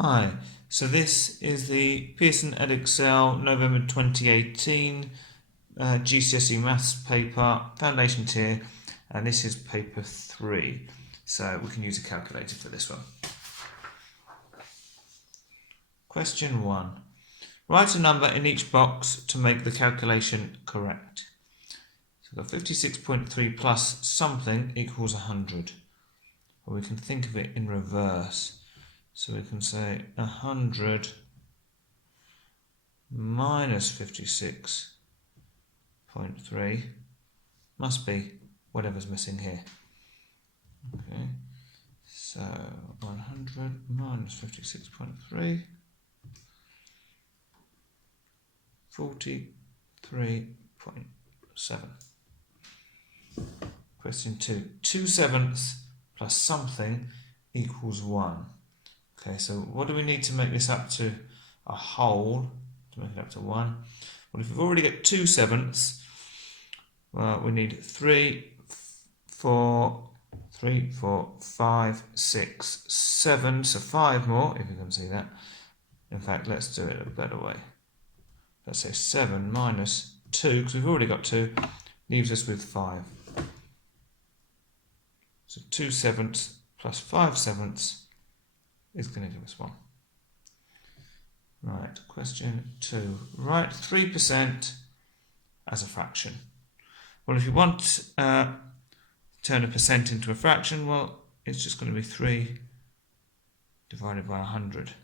Hi, so this is the Pearson Edexcel November 2018 GCSE Maths paper, Foundation Tier, and this is paper 3. So we can use a calculator for this one. Question 1. Write a number in each box to make the calculation correct. So we've got 56.3 plus something equals 100. Or we can think of it in reverse. So we can say 100 minus 56.3 must be whatever's missing here. Okay, so 100 minus 56.3, 43.7. Question 2. 2/7 plus something equals 1. Okay, so what do we need to make this up to a whole, to make it up to 1? Well, if we've already got 2/7, well, we need 3, 4, 5, 6, 7, so 5 more, if you can see that. In fact, let's do it a better way. Let's say 7 minus 2, because we've already got 2, leaves us with 5. So 2/7 plus 5/7 is going to give us 1. Right, question 2. Write 3% as a fraction. Well, if you want to turn a percent into a fraction, well, it's just going to be 3 divided by 100.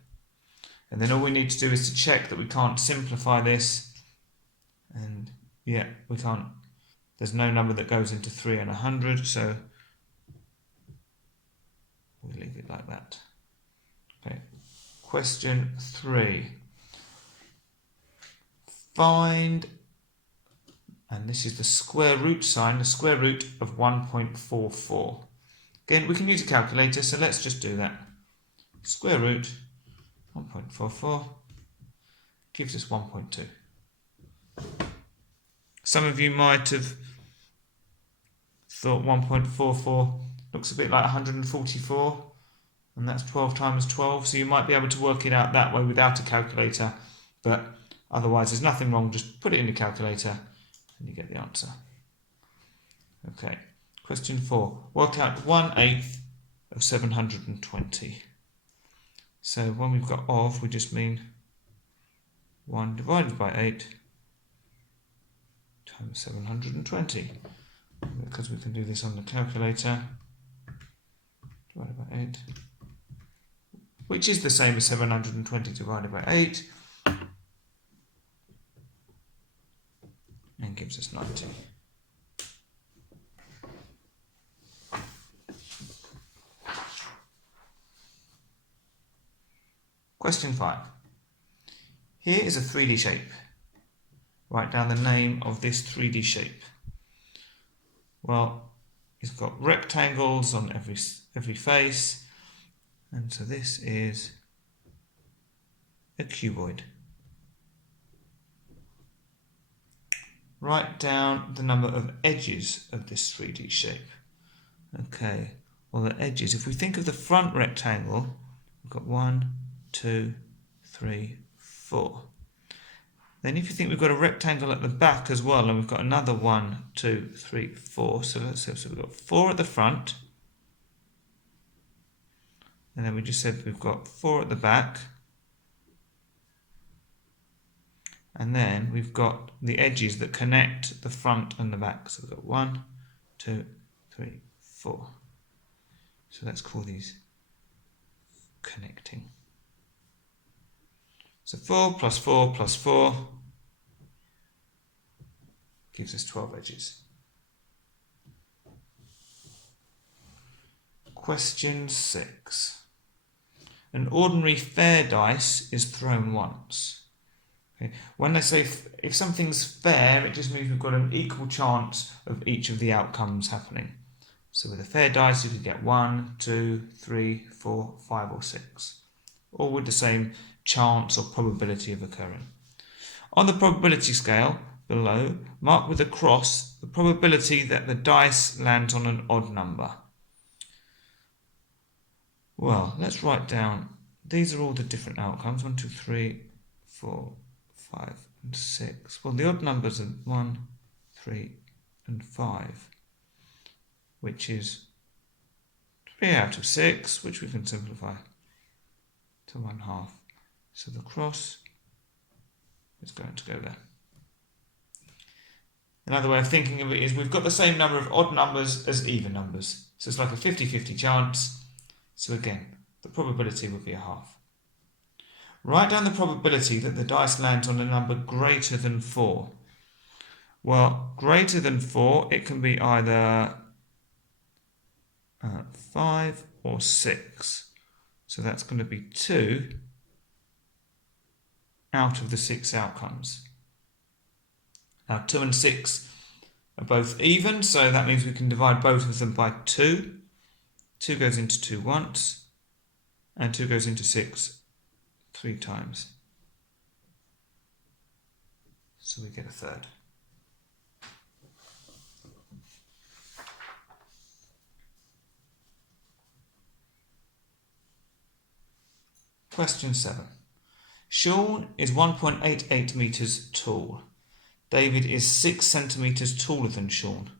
And then all we need to do is to check that we can't simplify this. And yeah, we can't. There's no number that goes into 3 and 100, so we'll leave it like that. Okay. Question 3. Find, and this is the square root sign, the square root of 1.44. Again, we can use a calculator, so let's just do that. Square root 1.44 gives us 1.2. Some of you might have thought 1.44 looks a bit like 144. And that's 12 times 12, so you might be able to work it out that way without a calculator, but otherwise there's nothing wrong, just put it in the calculator and you get the answer. Okay, question 4. Work out 1/8 of 720. So when we've got of, we just mean 1 divided by 8 times 720, because we can do this on the calculator. Divided by 8. Which is the same as 720 divided by 8, and gives us 90. Question 5. Here is a 3D shape. Write down the name of this 3D shape. Well, it's got rectangles on every face. And so this is a cuboid. Write down the number of edges of this 3D shape. Okay, well the edges, if we think of the front rectangle, we've got 1, 2, 3, 4. Then if you think we've got a rectangle at the back as well, and we've got another 1, 2, 3, 4, so we've got 4 at the front. And then we just said we've got 4 at the back. And then we've got the edges that connect the front and the back. So we've got 1, 2, 3, 4. So let's call these connecting. So 4 plus 4 plus 4 gives us 12 edges. Question 6. An ordinary fair dice is thrown once. Okay. When they say if something's fair, it just means we've got an equal chance of each of the outcomes happening. So with a fair dice, you could get 1, 2, 3, 4, 5, or 6, all with the same chance or probability of occurring. On the probability scale below, mark with a cross the probability that the dice lands on an odd number. Well, let's write down these are all the different outcomes. 1, 2, 3, 4, 5, and 6. Well, the odd numbers are 1, 3, and 5, which is 3 out of 6, which we can simplify to 1/2. So the cross is going to go there. Another way of thinking of it is we've got the same number of odd numbers as even numbers. So it's like a 50-50 chance. So again, the probability would be 1/2. Write down the probability that the dice lands on a number greater than 4. Well, greater than 4, it can be either 5 or 6. So that's going to be 2 out of the 6 outcomes. Now 2 and 6 are both even, so that means we can divide both of them by 2. 2 goes into 2 once, and 2 goes into 6 3 times. So we get a third. Question 7. Sean is 1.88 metres tall. David is 6 centimetres taller than Sean.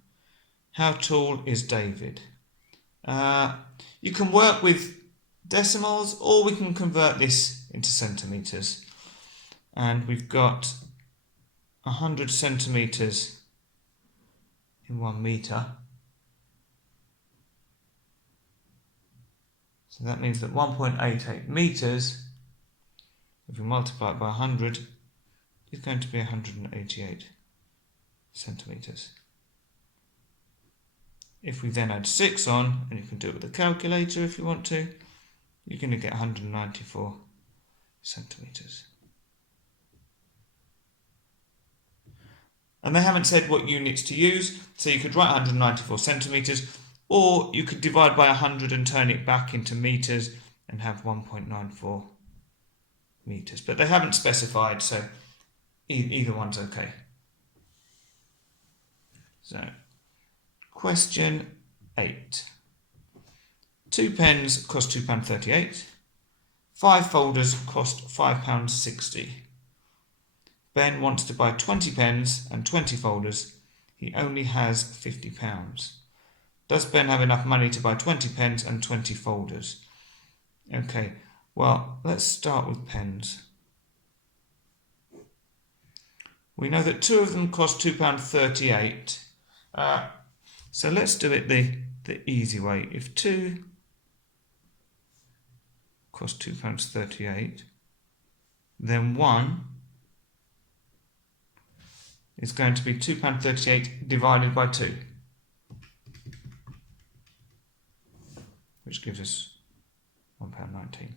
How tall is David? You can work with decimals, or we can convert this into centimetres. And we've got 100 centimetres in 1 metre. So that means that 1.88 metres, if we multiply it by 100, is going to be 188 centimetres. If we then add 6 on, and you can do it with a calculator if you want to, you're going to get 194 centimetres. And they haven't said what units to use, so you could write 194 centimetres, or you could divide by 100 and turn it back into metres and have 1.94 metres. But they haven't specified, so either one's okay. So, question 8. 2 pens cost £2.38. 5 folders cost £5.60. Ben wants to buy 20 pens and 20 folders. He only has £50. Does Ben have enough money to buy 20 pens and 20 folders? Okay, well, let's start with pens. We know that 2 of them cost £2.38. So let's do it the easy way. If 2 cost £2.38, then 1 is going to be £2.38 divided by 2, which gives us £1.19.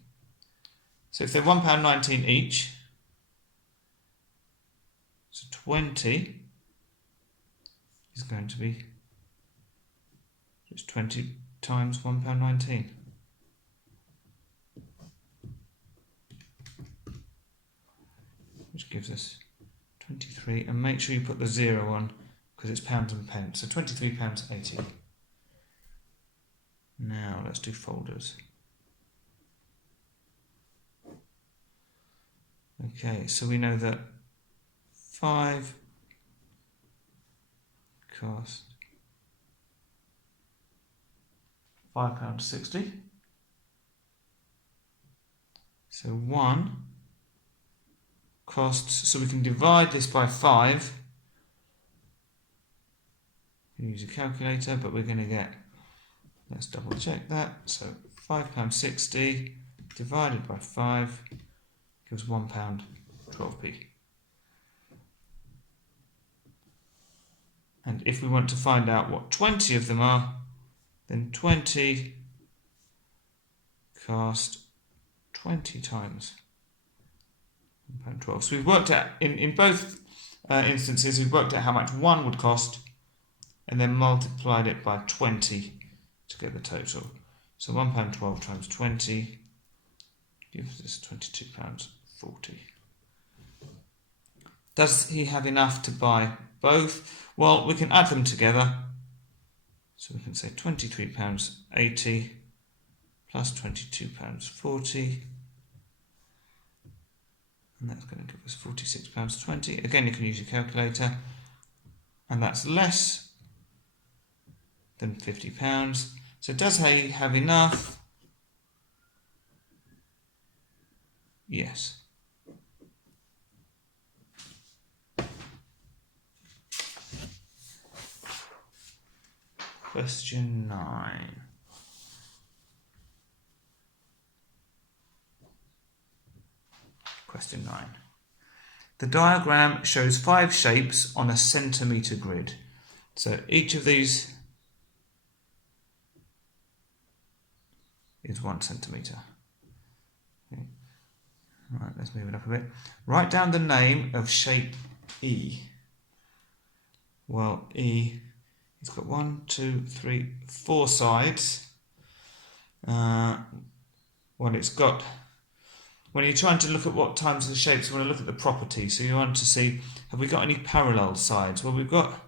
So if they're £1.19 each, so 20 is going to be just 20 times £1.19. Which gives us 23, and make sure you put the 0 on because it's pounds and pence, so £23.80. Now let's do folders. Okay, so we know that 5 cost £5.60. So 1 costs, so we can divide this by 5. We can use a calculator, but we're going to get, let's double check that. So £5.60 divided by 5 gives £1.12p. And if we want to find out what 20 of them are, then 20 cost 20 times £1.12. So we've worked out, in both instances, we've worked out how much 1 would cost and then multiplied it by 20 to get the total. So £1.12 times 20 gives us £22.40. Does he have enough to buy both? Well, we can add them together. So we can say £23.80 plus £22.40 and that's going to give us £46.20. Again, you can use your calculator, and that's less than £50. So does he have enough? Yes. Question 9. Question 9. The diagram shows 5 shapes on a centimetre grid. So each of these is 1 centimetre. Okay. Right, let's move it up a bit. Write down the name of shape E. Well, E, it's got 1, 2, 3, 4 sides. Well, it's got, when you're trying to look at what times of the shapes, you want to look at the property. So you want to see, have we got any parallel sides? Well, we've got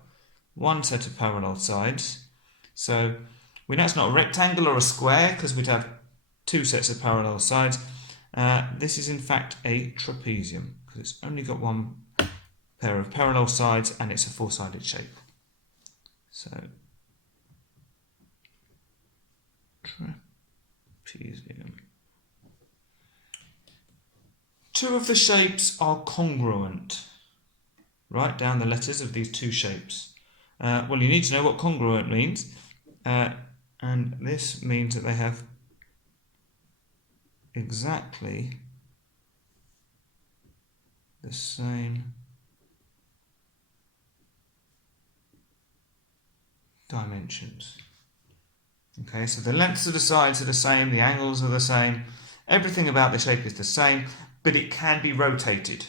1 set of parallel sides. So we know it's not a rectangle or a square because we'd have 2 sets of parallel sides. This is in fact a trapezium because it's only got 1 pair of parallel sides and it's a 4-sided shape. So trapezium. 2 of the shapes are congruent. Write down the letters of these 2 shapes. Well, you need to know what congruent means, and this means that they have exactly the same dimensions. Okay, so the lengths of the sides are the same, the angles are the same, everything about the shape is the same, but it can be rotated.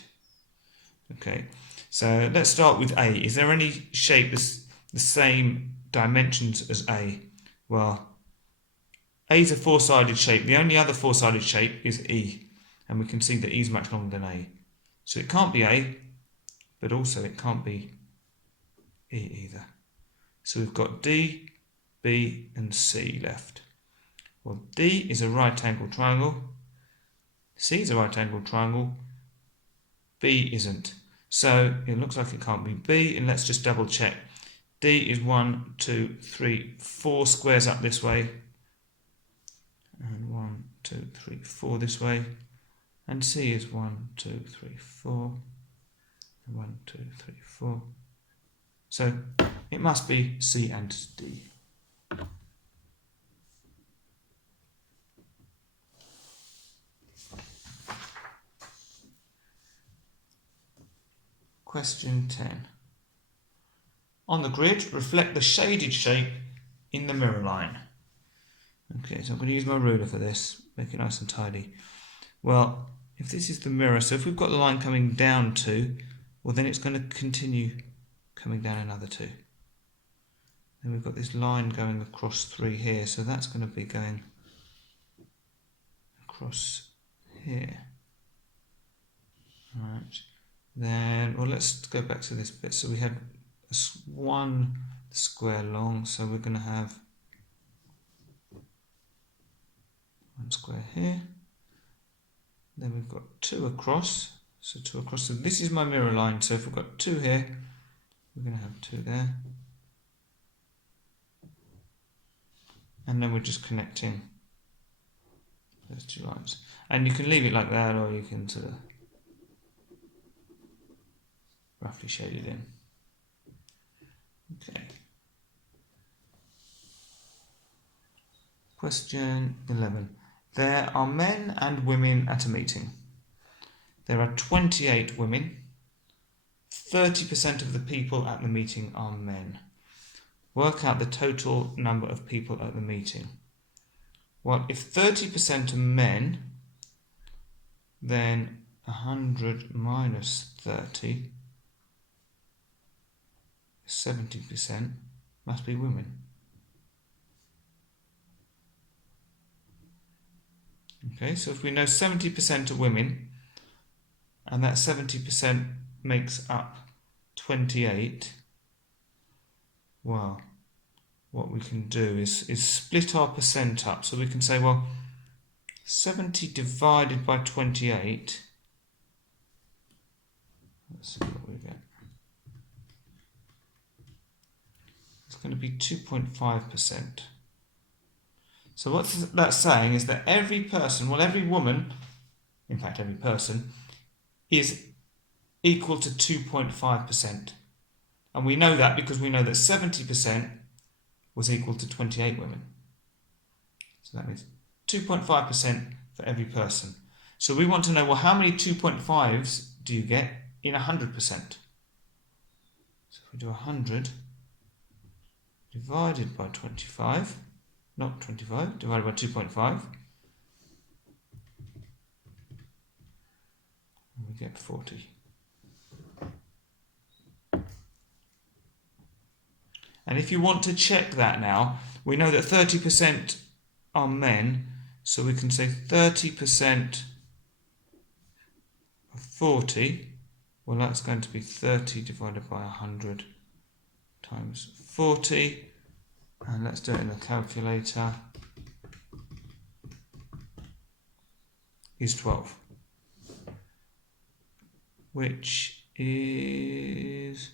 Okay, so let's start with A. Is there any shape that's the same dimensions as A? Well, A is a 4-sided shape. The only other 4-sided shape is E, and we can see that E is much longer than A. So it can't be A, but also it can't be E either. So we've got D, B and C left. Well, D is a right angle triangle, C is a right angle triangle, B isn't. So it looks like it can't be B, and let's just double check. D is 1, 2, 3, 4 squares up this way, and 1, 2, 3, 4 this way, and C is 1, 2, 3, 4, 1, 2, 3, 4. So it must be C and D. Question 10. On the grid, reflect the shaded shape in the mirror line. Okay, so I'm going to use my ruler for this, make it nice and tidy. Well, if this is the mirror, so if we've got the line coming down 2, well then it's going to continue coming down another 2. Then we've got this line going across 3 here, so that's going to be going across here. Right. Then, well, let's go back to this bit. So we had 1 square long, so we're going to have 1 square here. Then we've got 2 across, so 2 across. So this is my mirror line. So if we've got 2 here, we're going to have 2 there. And then we're just connecting those 2 lines. And you can leave it like that, or you can sort of roughly shade it in. Okay. Question 11. There are men and women at a meeting. There are 28 women. 30% of the people at the meeting are men. Work out the total number of people at the meeting. Well, if 30% are men, then 100 minus 30, 70% must be women. Okay, so if we know 70% are women, and that 70% makes up 28, well, what we can do is split our percent up. So we can say, well, 70 divided by 28 Let's see what we get. It's going to be 2.5%. So what that's saying is that every person, well, every woman, in fact every person, is equal to 2.5%. And we know that because we know that 70% was equal to 28 women. So that means 2.5% for every person. So we want to know, well, how many 2.5s do you get in 100%? So if we do 100 divided by 25, not 25, divided by 2.5, and we get 40. And if you want to check that now, we know that 30% are men, so we can say 30% of 40, well, that's going to be 30 divided by 100 times 40, and let's do it in the calculator, is 12, which is,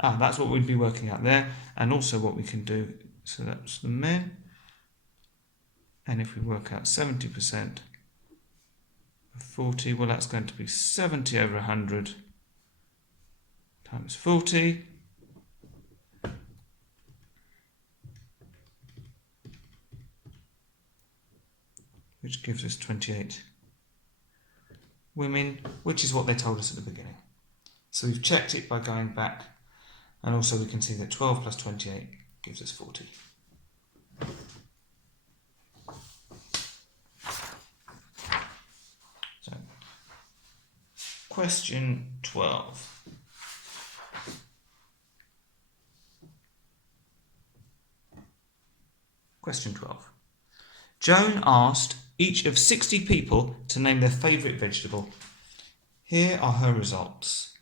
that's what we'd be working out there, and also what we can do, so that's the men, and if we work out 70% of 40, well, that's going to be 70 over 100 times 40, which gives us 28 women, which is what they told us at the beginning. So we've checked it by going back, and also we can see that 12 plus 28 gives us 40. So, question 12. Question 12. Joan asked each of 60 people to name their favourite vegetable. Here are her results.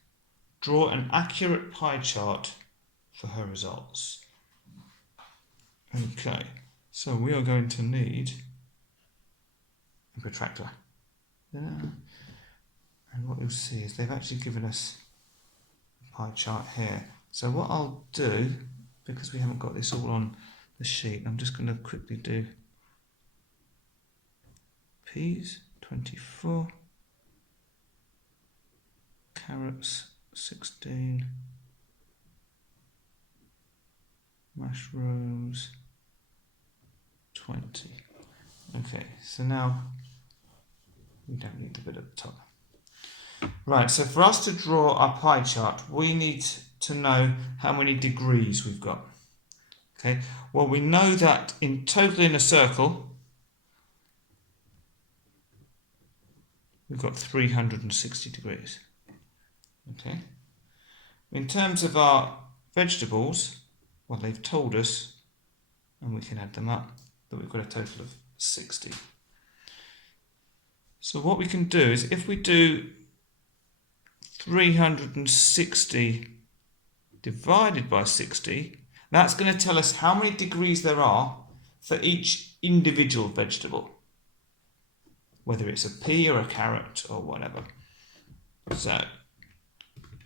Draw an accurate pie chart for her results. Okay, so we are going to need a protractor. And what you'll see is they've actually given us a pie chart here. So what I'll do, because we haven't got this all on the sheet, I'm just going to quickly do peas, 24, carrots, 16, mushrooms, 20. Okay, so now we don't need the bit at the top. Right, so for us to draw our pie chart, we need to know how many degrees we've got. Okay, well, we know that in total in a circle, we've got 360 degrees. Okay. In terms of our vegetables, well, they've told us, and we can add them up, that we've got a total of 60. So what we can do is, if we do 360 divided by 60, that's going to tell us how many degrees there are for each individual vegetable, whether it's a pea or a carrot or whatever. So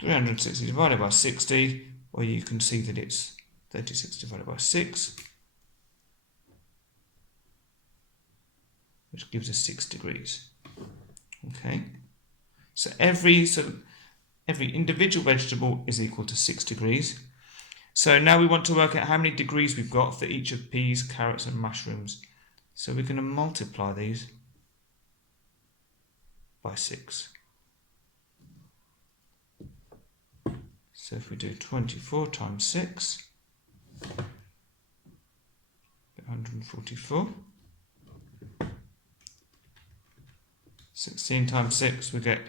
360 divided by 60, well, you can see that it's 36 divided by 6, which gives us 6 degrees. Okay, so every individual vegetable is equal to 6 degrees. So now we want to work out how many degrees we've got for each of peas, carrots and mushrooms. So we're going to multiply these by 6. So if we do 24 times 6, 144. 16 times 6, we get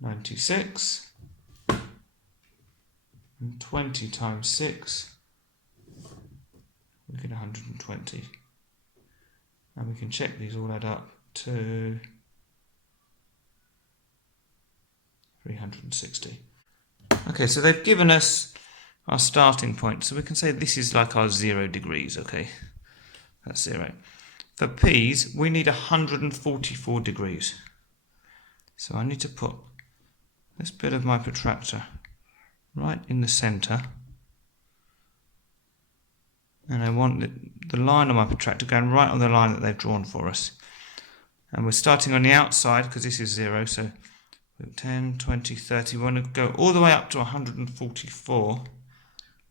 96. And 20 times 6, we get 120. And we can check these all add up to 360. Okay, so they've given us our starting point. So we can say this is like our 0 degrees, okay? That's 0. For peas, we need 144 degrees. So I need to put this bit of my protractor right in the centre, and I want the line of my protractor going right on the line that they've drawn for us. And we're starting on the outside because this is 0, so 10, 20, 30. We want to go all the way up to 144,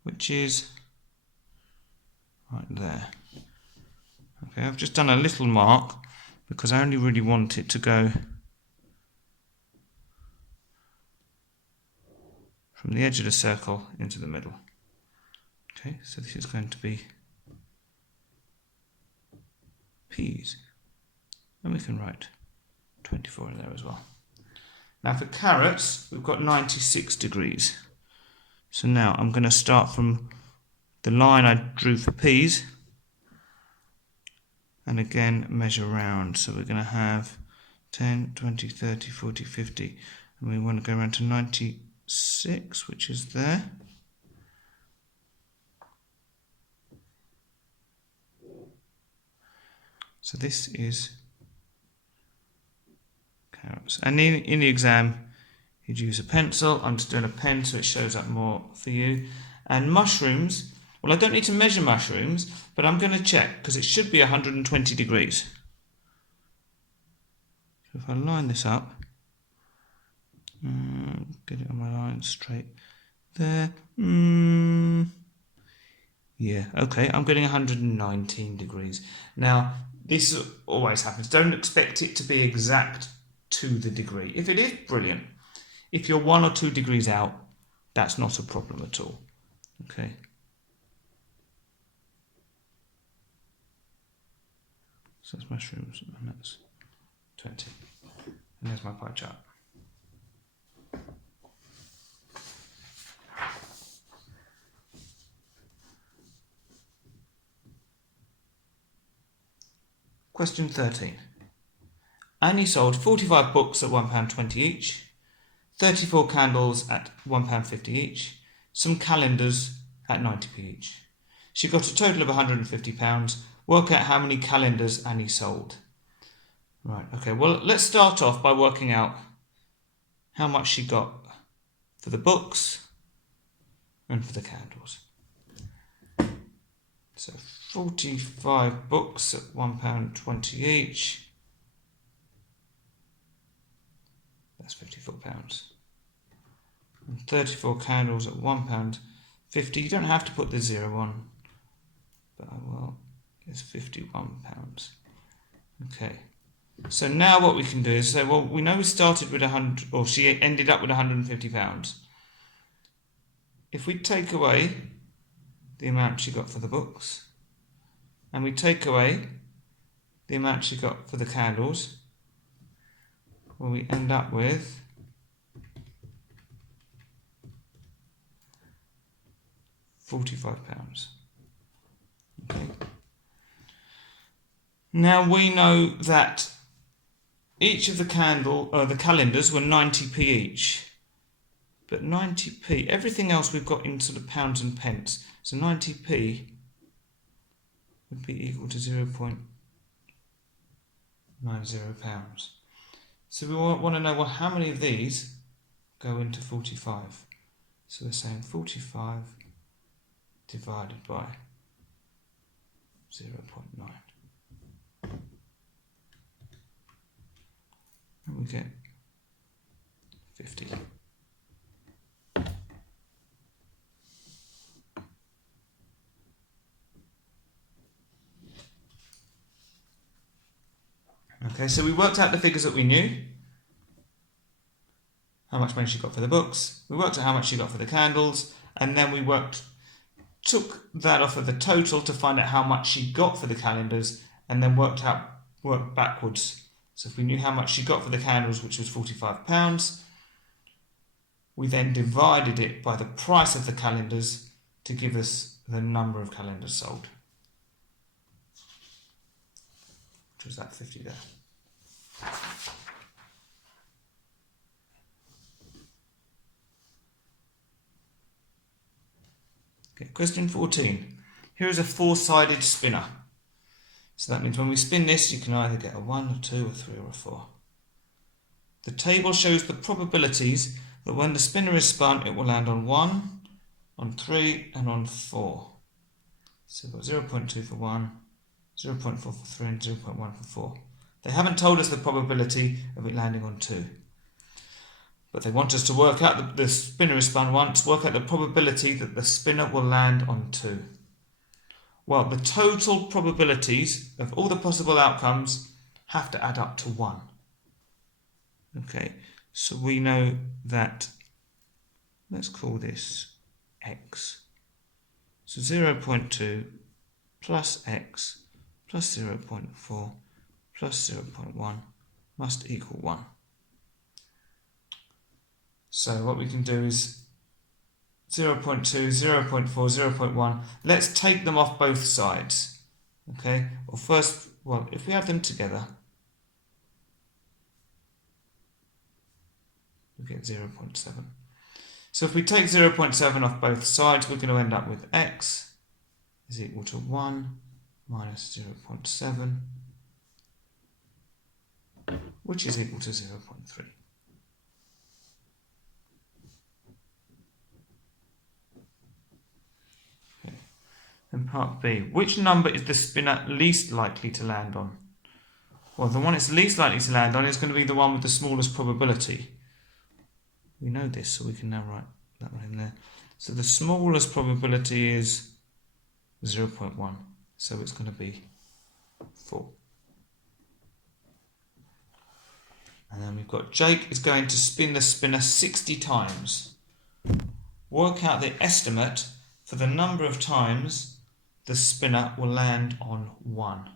which is right there. Okay, I've just done a little mark because I only really want it to go from the edge of the circle into the middle. Okay, so this is going to be P's. And we can write 24 in there as well. Now for carrots, we've got 96 degrees. So now I'm going to start from the line I drew for peas, and again measure round. So we're going to have 10, 20, 30, 40, 50, and we want to go around to 96, which is there. So this is carrots. And in the exam, you'd use a pencil. I'm just doing a pen so it shows up more for you. And mushrooms, well, I don't need to measure mushrooms, but I'm going to check because it should be 120 degrees. So if I line this up, get it on my line straight there. Yeah, okay, I'm getting 119 degrees. Now, this always happens. Don't expect it to be exact to the degree. If it is, brilliant. If you're 1 or 2 degrees out, that's not a problem at all. Okay. So that's mushrooms, and that's 20. And there's my pie chart. Question 13. Annie sold 45 books at £1.20 each, 34 candles at £1.50 each, some calendars at 90p each. She got a total of £150. Work out how many calendars Annie sold. Right, okay, well, let's start off by working out how much she got for the books and for the candles. So 45 books at £1.20 each. That's £54. And 34 candles at £1.50. You don't have to put the 0 on, but I will. It's £51. Okay. So now what we can do is say, well, we know we started with 100, or she ended up with £150. If we take away the amount she got for the books, and we take away the amount she got for the candles, well, we end up with £45. Okay. Now we know that each of the calendars were 90p each, but 90p, everything else we've got in sort of pounds and pence, so 90p would be equal to £0.90. So we want to know, well, how many of these go into 45? So we're saying 45 divided by 0.9. And we get 50. Okay, so we worked out the figures that we knew. How much money she got for the books. We worked out how much she got for the candles. And then we took that off of the total to find out how much she got for the calendars, and then worked backwards. So if we knew how much she got for the candles, which was £45, we then divided it by the price of the calendars to give us the number of calendars sold, which was that 50 there. Okay, question 14. Here is a 4-sided spinner. So that means when we spin this, you can either get a 1, a 2, a 3, or a 4. The table shows the probabilities that when the spinner is spun, it will land on 1, on 3, and on 4. So we've got 0.2 for 1, 0.4 for 3, and 0.1 for 4. They haven't told us the probability of it landing on 2. But they want us to work out the spinner is spun once, work out the probability that the spinner will land on 2. Well, the total probabilities of all the possible outcomes have to add up to 1. Okay, so we know that, let's call this x. So 0.2 plus x plus 0.4 plus 0.1 must equal 1. So what we can do is 0.2, 0.4, 0.1. Let's take them off both sides. Okay, well first, if we add them together, we get 0.7. So if we take 0.7 off both sides, we're going to end up with x is equal to 1 minus 0.7, which is equal to 0.3. And part B, which number is the spinner least likely to land on? Well, the one it's least likely to land on is going to be the one with the smallest probability. We know this, so we can now write that one in there. So the smallest probability is 0.1, so it's going to be 4. And then we've got Jake is going to spin the spinner 60 times. Work out the estimate for the number of times the spinner will land on 1.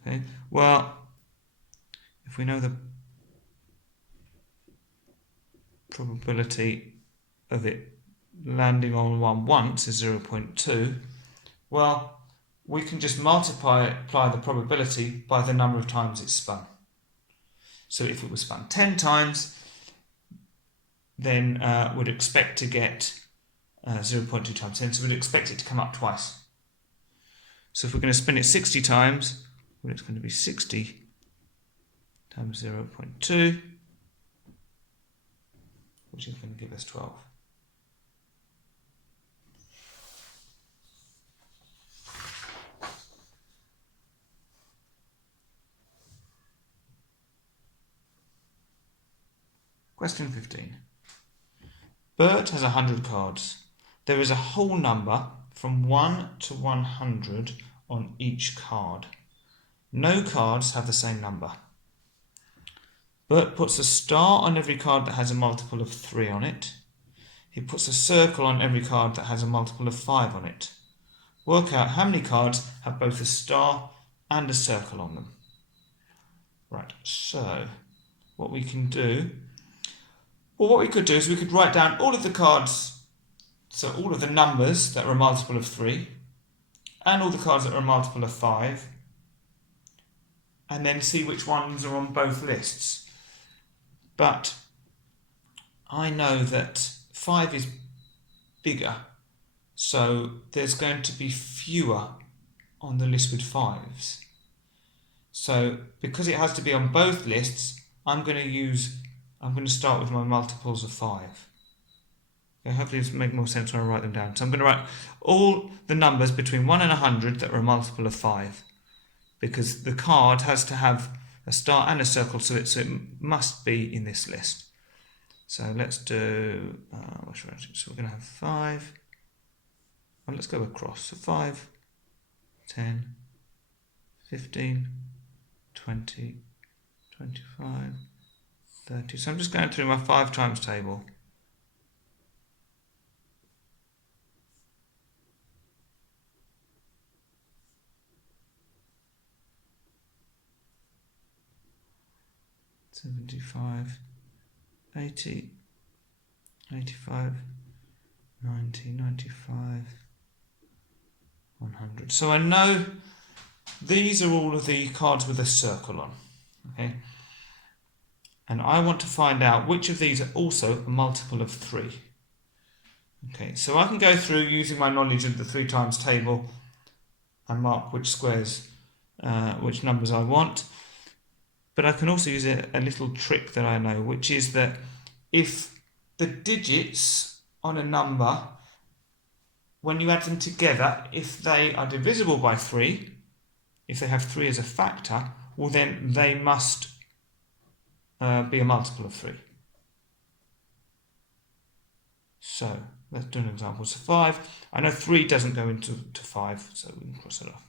Okay, well, if we know the probability of it landing on 1 once is 0.2, well, we can just apply the probability by the number of times it's spun. So if it was spun 10 times, then we'd expect to get 0.2 times 10, so we'd expect it to come up twice. So if we're going to spin it 60 times, well, it's going to be 60 times 0.2, which is going to give us 12. Question 15. Bert has 100 cards. There is a whole number from 1 to 100 on each card. No cards have the same number. Bert puts a star on every card that has a multiple of 3 on it. He puts a circle on every card that has a multiple of 5 on it. Work out how many cards have both a star and a circle on them. Right, so what we can do, what we could do is we could write down all of the cards, so all of the numbers that are a multiple of 3, and all the cards that are a multiple of 5, and then see which ones are on both lists. But I know that 5 is bigger, so there's going to be fewer on the list with 5s. So because it has to be on both lists, I'm going to start with my multiples of 5. Okay, hopefully this will make more sense when I write them down. So I'm going to write all the numbers between 1 and 100 that are a multiple of 5, because the card has to have a star and a circle to it, so it must be in this list. So let's do, so we're going to have 5, well, let's go across, so 5, 10, 15, 20, 25, 30. So I'm just going through my 5 times table. 75, 80, 85, 90, 95, 100. So I know these are all of the cards with a circle on. Okay, and I want to find out which of these are also a multiple of 3. Okay, so I can go through using my knowledge of the 3 times table and mark which squares, which numbers I want. But I can also use a little trick that I know, which is that if the digits on a number, when you add them together, if they are divisible by 3, if they have 3 as a factor, well then they must be a multiple of 3. So let's do an example. So 5, I know 3 doesn't go into 5, so we can cross it off.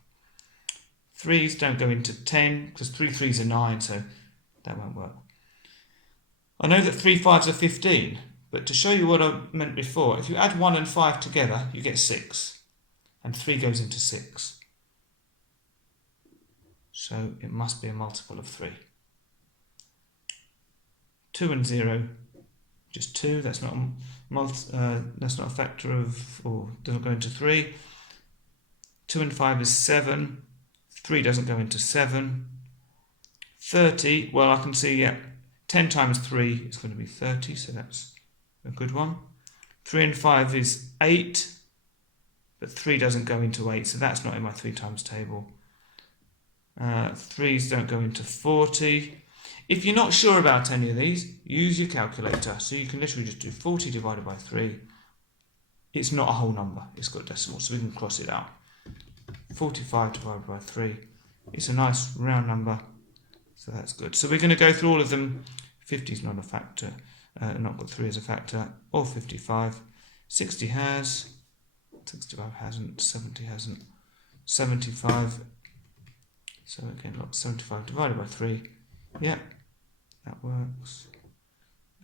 3s don't go into 10, because 3 3s are 9, so that won't work. I know that 3 5s are 15, but to show you what I meant before, if you add 1 and 5 together, you get 6, and 3 goes into 6. So it must be a multiple of 3. 2 and 0, just 2, that's not a factor of, or doesn't go into 3. 2 and 5 is 7, 3 doesn't go into 7. 30, well I can see, yeah, 10 times 3 is going to be 30, so that's a good one. 3 and 5 is 8, but 3 doesn't go into 8, so that's not in my 3 times table. 3s don't go into 40. If you're not sure about any of these, use your calculator. So you can literally just do 40 divided by 3. It's not a whole number, it's got decimals, so we can cross it out. 45 divided by 3. It's a nice round number, so that's good. So we're going to go through all of them. 50 is not a factor, not got 3 as a factor, or 55. 60 has, 65 hasn't, 70 hasn't, 75. So again, look, 75 divided by 3. Yeah, that works.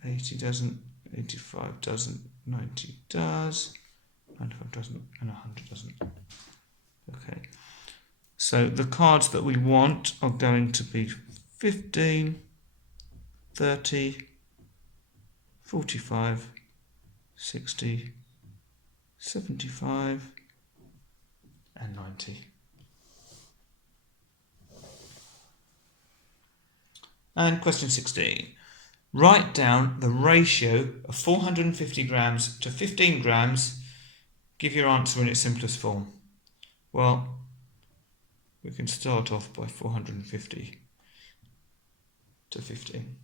80 doesn't, 85 doesn't, 90 does, 95 doesn't, and 100 doesn't. Okay, so the cards that we want are going to be 15, 30, 45, 60, 75, and 90. And question 16. Write down the ratio of 450 grams to 15 grams. Give your answer in its simplest form. Well, we can start off by 450 to 15.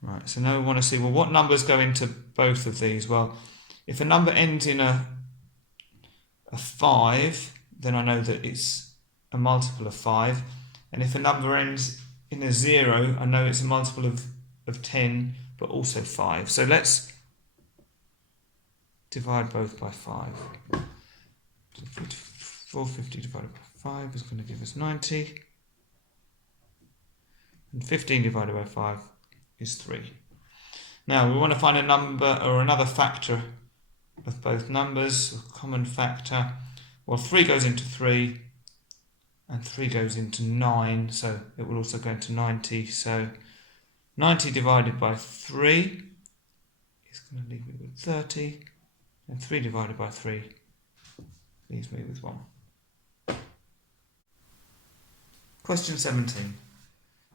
Right, so now we want to see, well, what numbers go into both of these? Well, if a number ends in a 5, then I know that it's a multiple of 5. And if a number ends in a 0, I know it's a multiple of 10, but also 5. So let's divide both by 5. So 450 divided by 5 is going to give us 90. And 15 divided by 5 is 3. Now we want to find a number or another factor of both numbers, a common factor. Well, 3 goes into 3, and 3 goes into 9, so it will also go into 90. So 90 divided by 3 is going to leave me with 30, and 3 divided by 3 leaves me with 1. Question 17.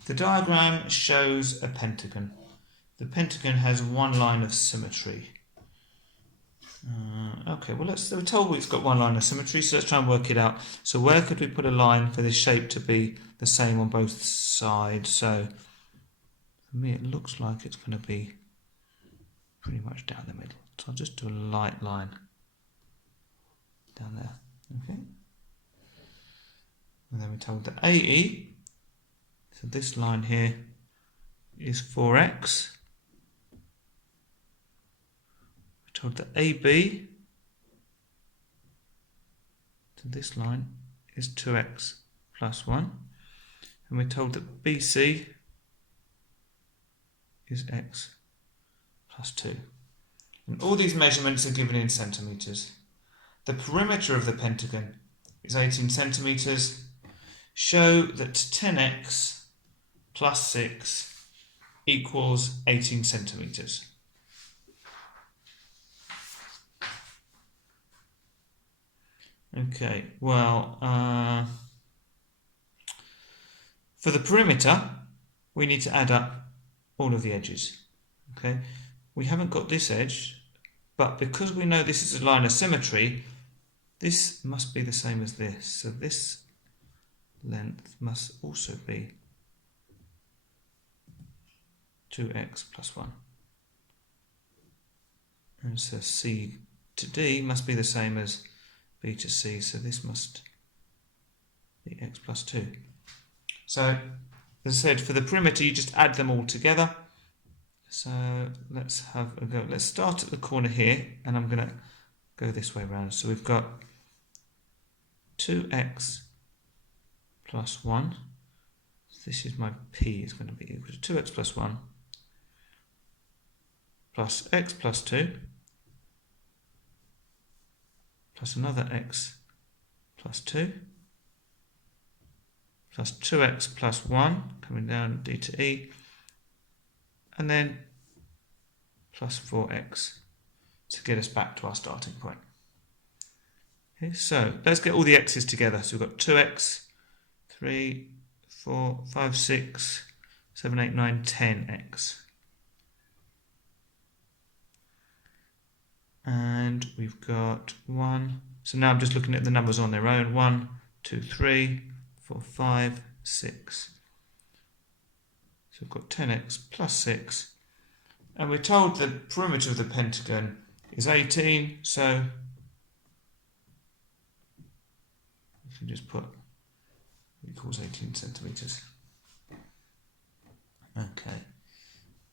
The diagram shows a pentagon. The pentagon has one line of symmetry. Okay, well we're told it's got one line of symmetry, so let's try and work it out. So where could we put a line for this shape to be the same on both sides? So for me it looks like it's going to be pretty much down the middle. So I'll just do a light line down there. Okay. And then we're told that AE, so this line here is 4x. We're told that AB, so this line is 2x plus 1. And we're told that BC is x plus 2. And all these measurements are given in centimetres. The perimeter of the pentagon is 18 centimetres. Show that 10x plus 6 equals 18 centimetres. Okay, well, for the perimeter, we need to add up all of the edges. Okay, we haven't got this edge, but because we know this is a line of symmetry, this must be the same as this. So this length must also be 2x plus 1. And so C to D must be the same as B to C, so this must be x plus 2. So, as I said, for the perimeter, you just add them all together. So let's have a go. Let's start at the corner here, and I'm going to go this way around. So we've got 2x plus 1. This is my p is going to be equal to 2x plus 1 plus x plus 2 plus another x plus 2 plus 2x plus 1 coming down d to e, and then plus 4x to get us back to our starting point. Okay, so let's get all the x's together. So we've got 2x, 3, 4, 5, 6, 7, 8, 9, 10x. And we've got 1. So now I'm just looking at the numbers on their own. 1, 2, 3, 4, 5, 6. So we've got 10x plus 6. And we're told the perimeter of the pentagon is 18. So we can just put equals 18 centimetres. Okay.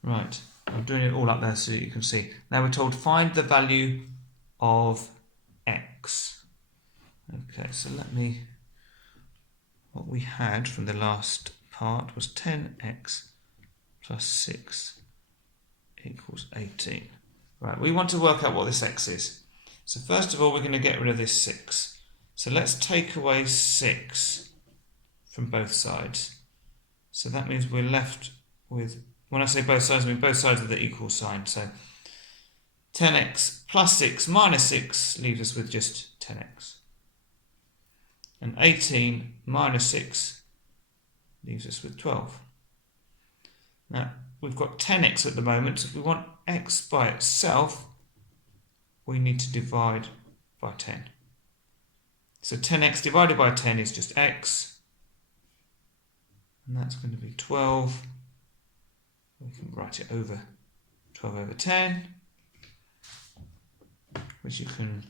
Right. I'm doing it all up there so you can see. Now we're told find the value of x. Okay, so what we had from the last part was 10x plus 6 equals 18. Right, we want to work out what this x is. So first of all, we're going to get rid of this 6. So let's take away 6 from both sides. So that means we're left with, when I say both sides, I mean both sides of the equal sign. So 10x plus 6 minus 6 leaves us with just 10x. And 18 minus 6 leaves us with 12. Now, we've got 10x at the moment, so if we want x by itself, we need to divide by 10. So 10x divided by 10 is just x, and that's going to be 12. We can write it over 12 over 10, which you can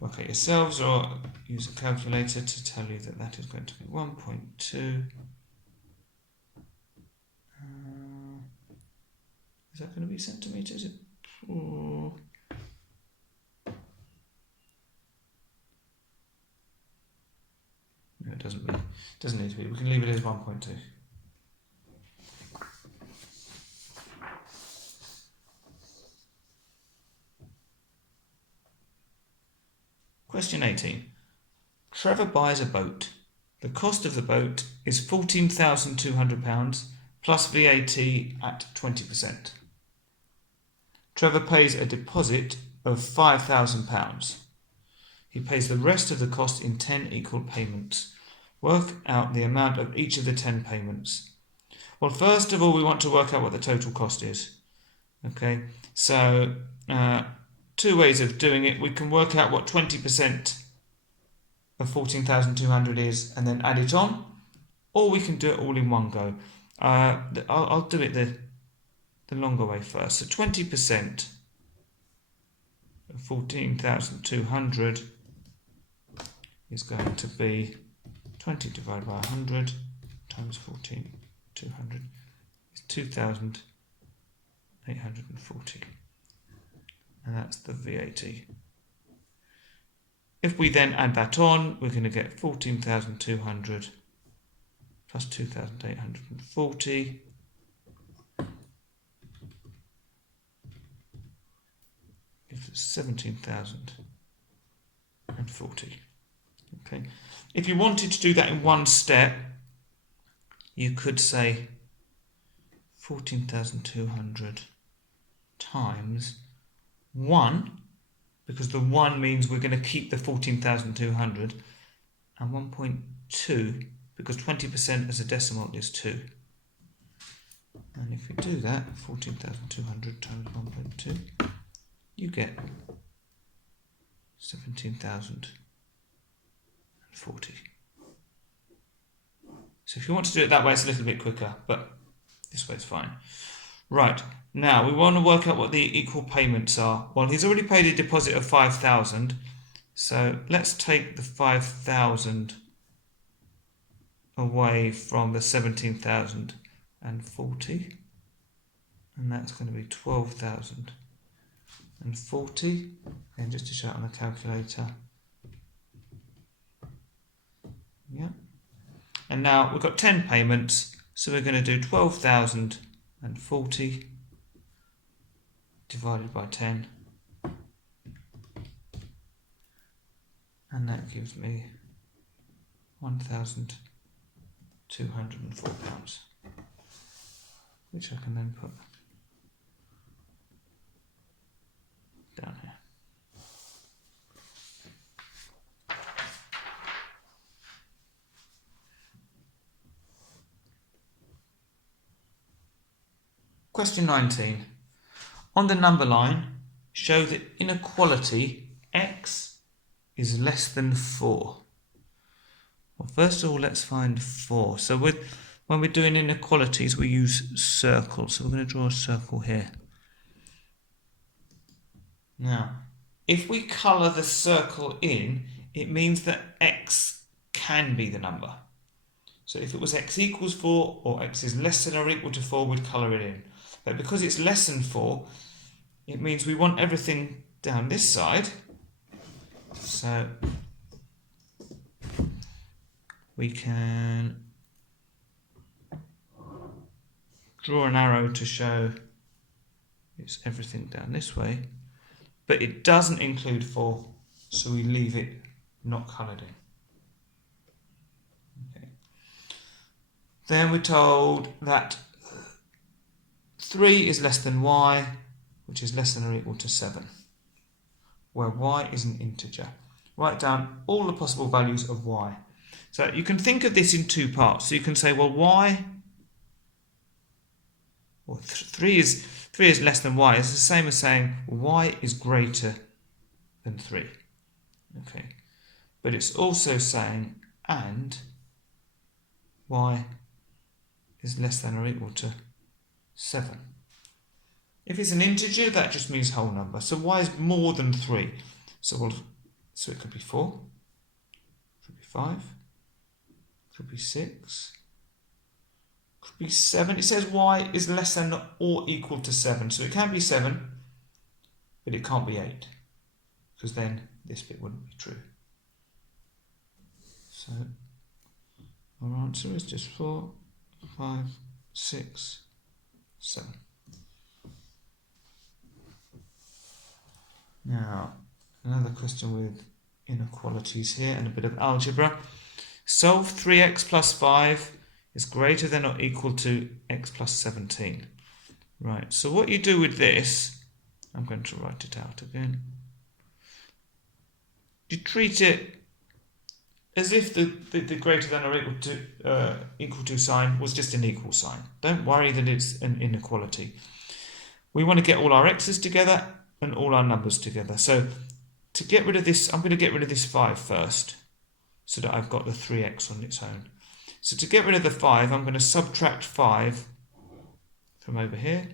work out yourselves or use a calculator to tell you that that is going to be 1.2. Is that going to be centimetres? No, it doesn't need to be. We can leave it as 1.2. Question 18. Trevor buys a boat. The cost of the boat is £14,200 plus VAT at 20%. Trevor pays a deposit of £5,000. He pays the rest of the cost in 10 equal payments. Work out the amount of each of the 10 payments. Well, first of all, we want to work out what the total cost is. Okay, so two ways of doing it. We can work out what 20% of 14,200 is and then add it on, or we can do it all in one go. I'll do it the longer way first. So 20% of 14,200 is going to be 20 divided by 100 times 14,200 is 2,840. And that's the VAT. If we then add that on, we're going to get 14,200 plus 2,840 gives us 17,040. Okay. If you wanted to do that in one step, you could say 14,200 times 1, because the 1 means we're going to keep the 14,200, and 1.2 because 20% as a decimal is 2. And if we do that, 14,200 times 1.2, you get 17,040. So if you want to do it that way, it's a little bit quicker, but this way is fine. Right, now we want to work out what the equal payments are. Well, he's already paid a deposit of 5,000, so let's take the 5,000 away from the 17,040, and that's going to be 12,040. And just to show it on the calculator, yeah. And now we've got 10 payments, so we're going to do 12,040 divided by 10, and that gives me £1,204, which I can then put down here. Question 19. On the number line, show that inequality x is less than 4. Well, first of all, let's find 4. So when we're doing inequalities, we use circles. So we're going to draw a circle here. Now, if we colour the circle in, it means that x can be the number. So if it was x equals 4 or x is less than or equal to 4, we'd colour it in. But because it's less than 4, it means we want everything down this side. So we can draw an arrow to show it's everything down this way. But it doesn't include 4, so we leave it not coloured in. Okay. Then we're told that 3 is less than y, which is less than or equal to 7, where y is an integer. Write down all the possible values of y. So you can think of this in two parts. So you can say, well, y, or 3 is less than y. It's the same as saying y is greater than 3. Okay, but it's also saying and y is less than or equal to 7. If it's an integer, that just means whole number. So y is more than 3. So it could be 4, could be 5, could be 6, could be 7. It says y is less than or equal to 7. So it can be 7, but it can't be 8, because then this bit wouldn't be true. So our answer is just 4, 5, 6, 7. Now, another question with inequalities here and a bit of algebra. Solve 3x plus 5 is greater than or equal to x plus 17. Right, so what you do with this, I'm going to write it out again. You treat it as if the greater than or equal to sign was just an equal sign. Don't worry that it's an inequality. We want to get all our x's together and all our numbers together. So to get rid of this, I'm going to get rid of this 5 first, so that I've got the 3x on its own. So to get rid of the 5, I'm going to subtract 5 from over here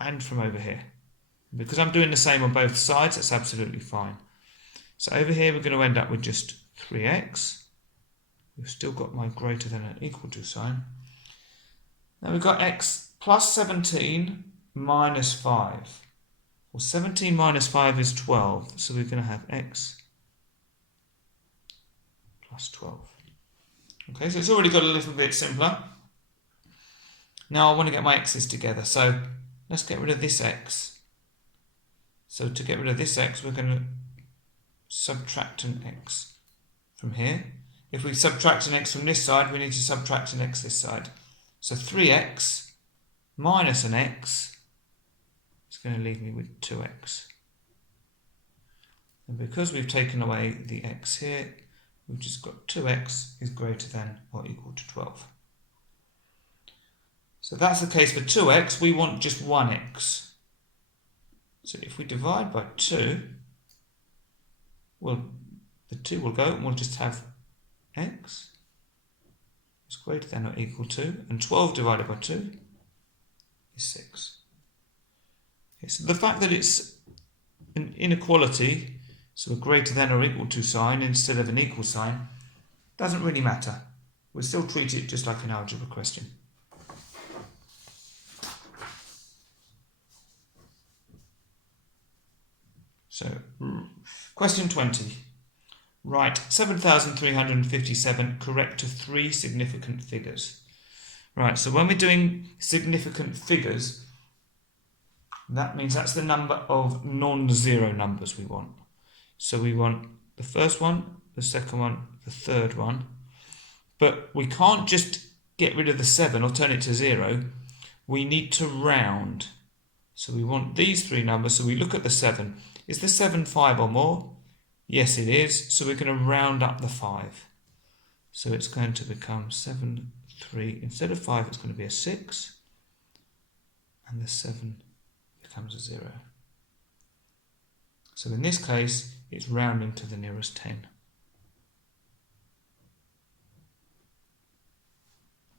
and from over here. Because I'm doing the same on both sides, that's absolutely fine. So over here we're going to end up with just 3x. We've still got my greater than or equal to sign. Now we've got x plus 17 minus 5. Well, 17 minus 5 is 12, so we're going to have x plus 12. Okay, so it's already got a little bit simpler. Now I want to get my x's together, so let's get rid of this x. So to get rid of this x, we're going to subtract an x from here. If we subtract an x from this side, we need to subtract an x this side. So 3x minus an x is going to leave me with 2x. And because we've taken away the x here, we've just got 2x is greater than or equal to 12. So that's the case for 2x. We want just 1x. So if we divide by 2, well, the 2 will go and we'll just have x is greater than or equal to, and 12 divided by 2 is 6. Okay, so the fact that it's an inequality, so a greater than or equal to sign instead of an equal sign, doesn't really matter. We'll still treat it just like an algebra question. So, question 20. Write 7,357 correct to 3 significant figures. Right, so when we're doing significant figures, that means that's the number of non-zero numbers we want. So we want the first one, the second one, the third one. But we can't just get rid of the 7 or turn it to 0. We need to round. So we want these 3 numbers. So we look at the 7. Is the 7 5 or more? Yes, it is. So we're going to round up the 5. So it's going to become 7, 3. Instead of 5, it's going to be a 6. And the 7 becomes a 0. So in this case, it's rounding to the nearest 10.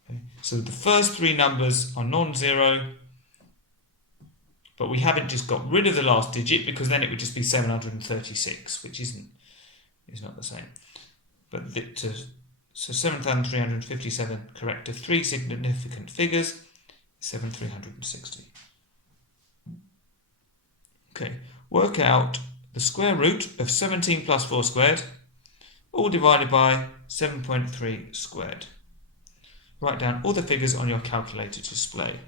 Okay. So the first 3 numbers are non-zero, but we haven't just got rid of the last digit because then it would just be 736, which is not the same. But so 7,357 correct to 3 significant figures is 7,360. Okay, work out the square root of 17 plus 4 squared, all divided by 7.3 squared. Write down all the figures on your calculator to display.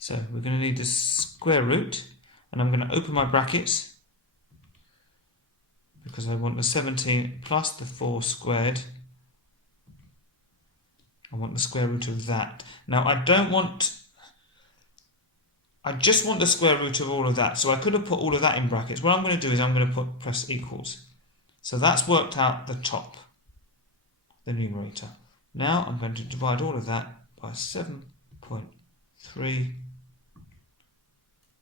So we're going to need the square root, and I'm going to open my brackets because I want the 17 plus the 4 squared. I want the square root of that. Now I just want the square root of all of that. So I could have put all of that in brackets. What I'm going to do is I'm going to press equals. So that's worked out the top, the numerator. Now I'm going to divide all of that by 7.3,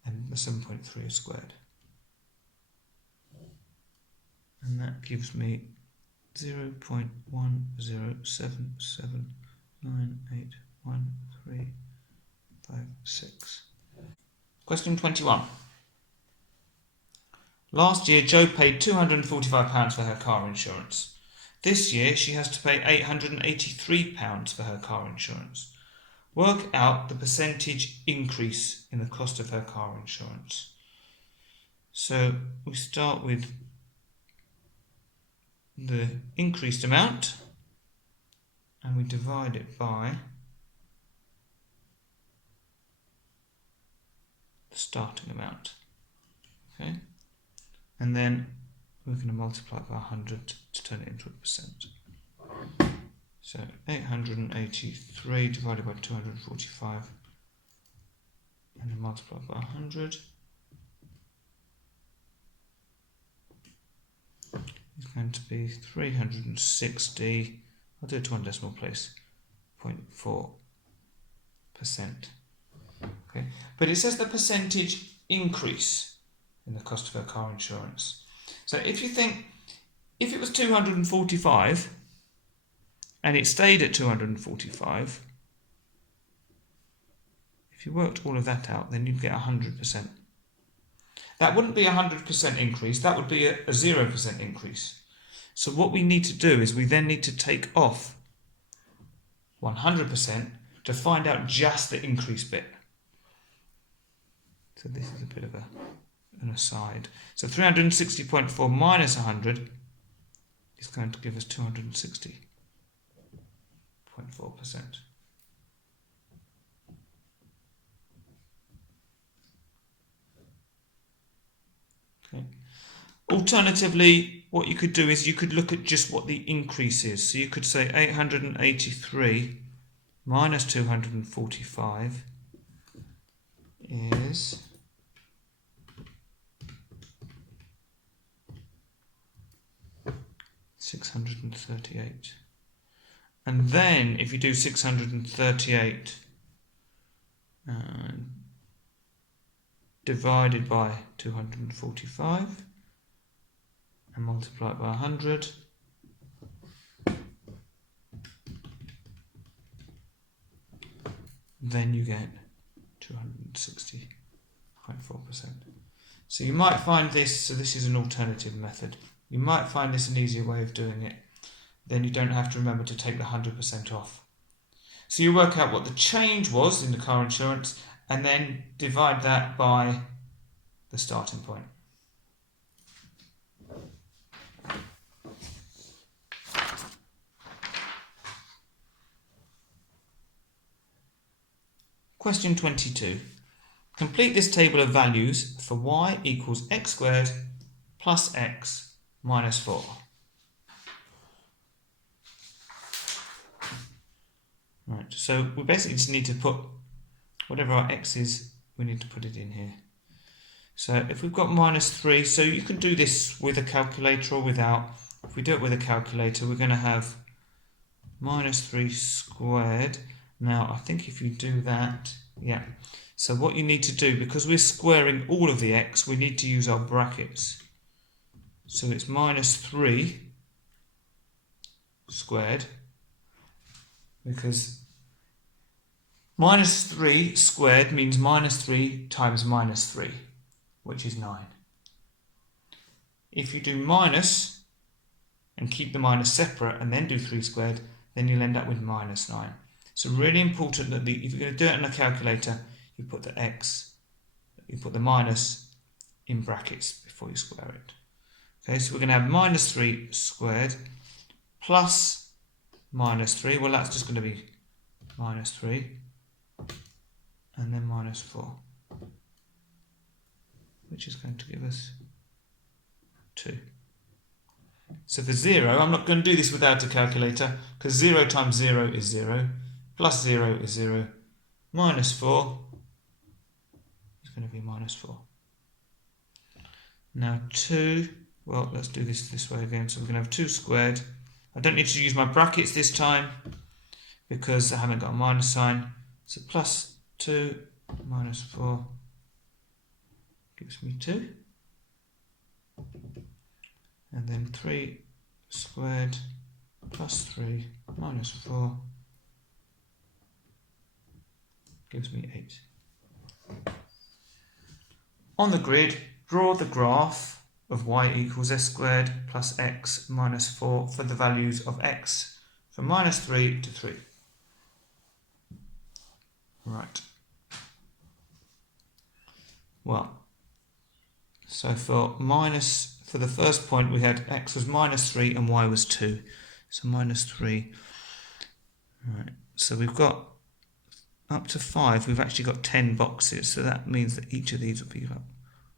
and the 7.3 is squared. And that gives me 0.1077981356. Question 21. Last year, Jo paid £245 for her car insurance. This year, she has to pay £883 for her car insurance. Work out the percentage increase in the cost of her car insurance. So we start with the increased amount and we divide it by the starting amount. Okay, and then we're going to multiply it by 100 to turn it into a percent. So 883 divided by 245 and then multiply by 100 is going to be 360, I'll do it to one decimal place, 0.4%. Okay, but it says the percentage increase in the cost of her car insurance. So if you think, if it was 245 and it stayed at 245, if you worked all of that out, then you'd get 100%. That wouldn't be a 100% increase, that would be a 0% increase. So what we need to do is we then need to take off 100% to find out just the increase bit. So this is a bit of an aside. So 360.4 minus 100 is going to give us 260.4%. Okay. Alternatively, what you could do is you could look at just what the increase is. So you could say 883 minus 245 is 638. And then if you do 638 divided by 245 and multiply it by 100, then you get 260. 60.4%. So you might find this, so this is an alternative method. You might find this an easier way of doing it. Then you don't have to remember to take the 100% off. So you work out what the change was in the car insurance and then divide that by the starting point. Question 22. Complete this table of values for y equals x squared plus x minus 4. Right, so we basically just need to put whatever our x is, we need to put it in here. So if we've got minus 3, so you can do this with a calculator or without. If we do it with a calculator, we're going to have minus 3 squared. Now, I think if you do that, yeah. So what you need to do, because we're squaring all of the x, we need to use our brackets. So it's minus 3 squared, because minus 3 squared means minus 3 times minus 3, which is 9. If you do minus and keep the minus separate and then do 3 squared, then you'll end up with minus 9. So really important that if you're going to do it on a calculator, you put the x, you put the minus in brackets before you square it. Okay, so we're going to have minus 3 squared plus minus 3. Well, that's just going to be minus 3 and then minus 4, which is going to give us 2. So for 0, I'm not going to do this without a calculator, because 0 times 0 is 0, plus 0 is 0, minus 4 is going to be minus 4. Now 2, well, let's do this way again. So we're going to have 2 squared. I don't need to use my brackets this time because I haven't got a minus sign. So plus 2 minus 4 gives me 2. And then 3 squared plus 3 minus 4 gives me 8. On the grid, draw the graph of y equals s squared plus x minus 4 for the values of x from minus 3 to 3. Right. Well, so for the first point we had x was minus 3 and y was 2. So minus 3. Right. So we've got up to 5, we've actually got 10 boxes. So that means that each of these will be about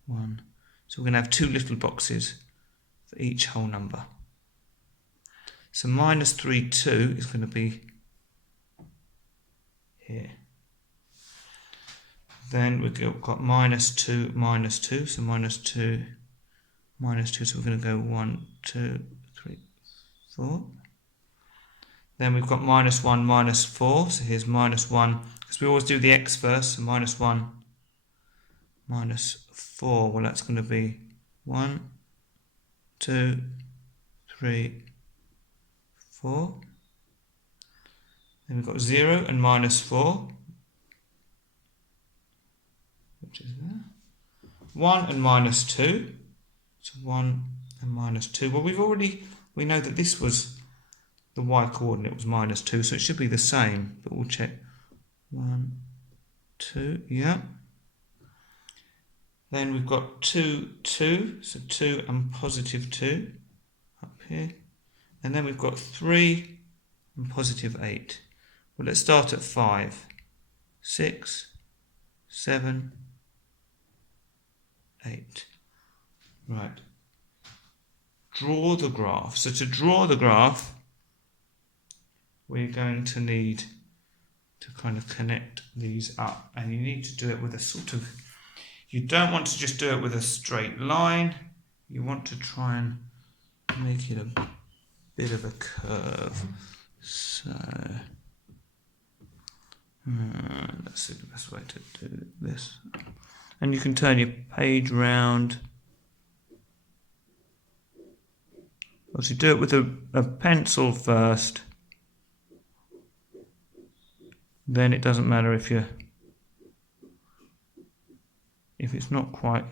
1. So we're going to have 2 little boxes for each whole number. So minus 3, 2 is going to be here. Then we've got minus 2, so minus 2, minus 2, so we're going to go 1, 2, 3, 4. Then we've got minus 1, minus 4, so here's minus 1, because we always do the x first, so minus 1, minus 4, well that's going to be 1, 2, 3, 4. Then we've got 0 and minus 4, which is there. 1 and minus 2, so 1 and minus 2. Well, we know that this was the y coordinate was minus 2, so it should be the same, but we'll check. 1, 2, yeah. Then we've got 2, 2, so 2 and positive 2 up here. And then we've got 3 and positive 8. Well, let's start at 5, 6, 7, 8. Right. Draw the graph. So to draw the graph, we're going to need to kind of connect these up, and you need to do it with a sort of, you don't want to just do it with a straight line, you want to try and make it a bit of a curve. So let's see the best way to do this. And you can turn your page round. Obviously do it with a pencil first. Then it doesn't matter if you're if it's not quite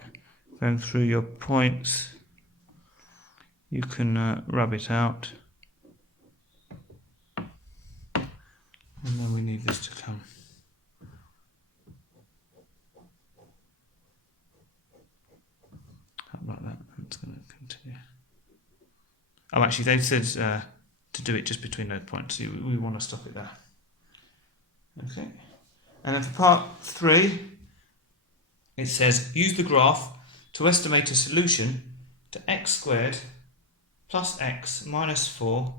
going through your points, you can rub it out. And then we need this to come up like that. It's going to continue. Oh, actually, they said to do it just between those points. So we want to stop it there. Okay. And then for part 3, it says use the graph to estimate a solution to x squared plus x minus 4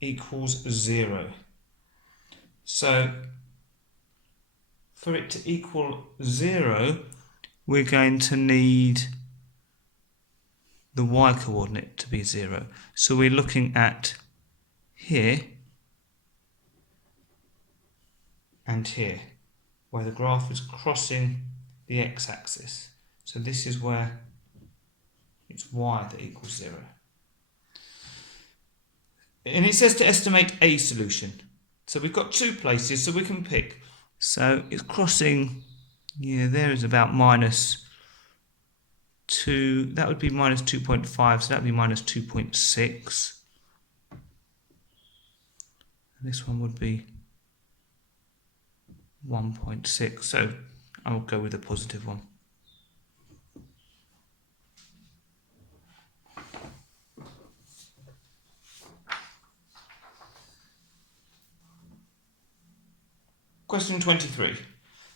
equals 0. So for it to equal 0, we're going to need the y coordinate to be 0. So we're looking at here and here, where the graph is crossing the x-axis. So this is where it's y that equals 0. And it says to estimate a solution. So we've got 2 places, so we can pick. So it's crossing, there is about minus 2, that would be minus 2.5, so that would be minus 2.6. And this one would be 1.6, so I'll go with the positive one. Question 23.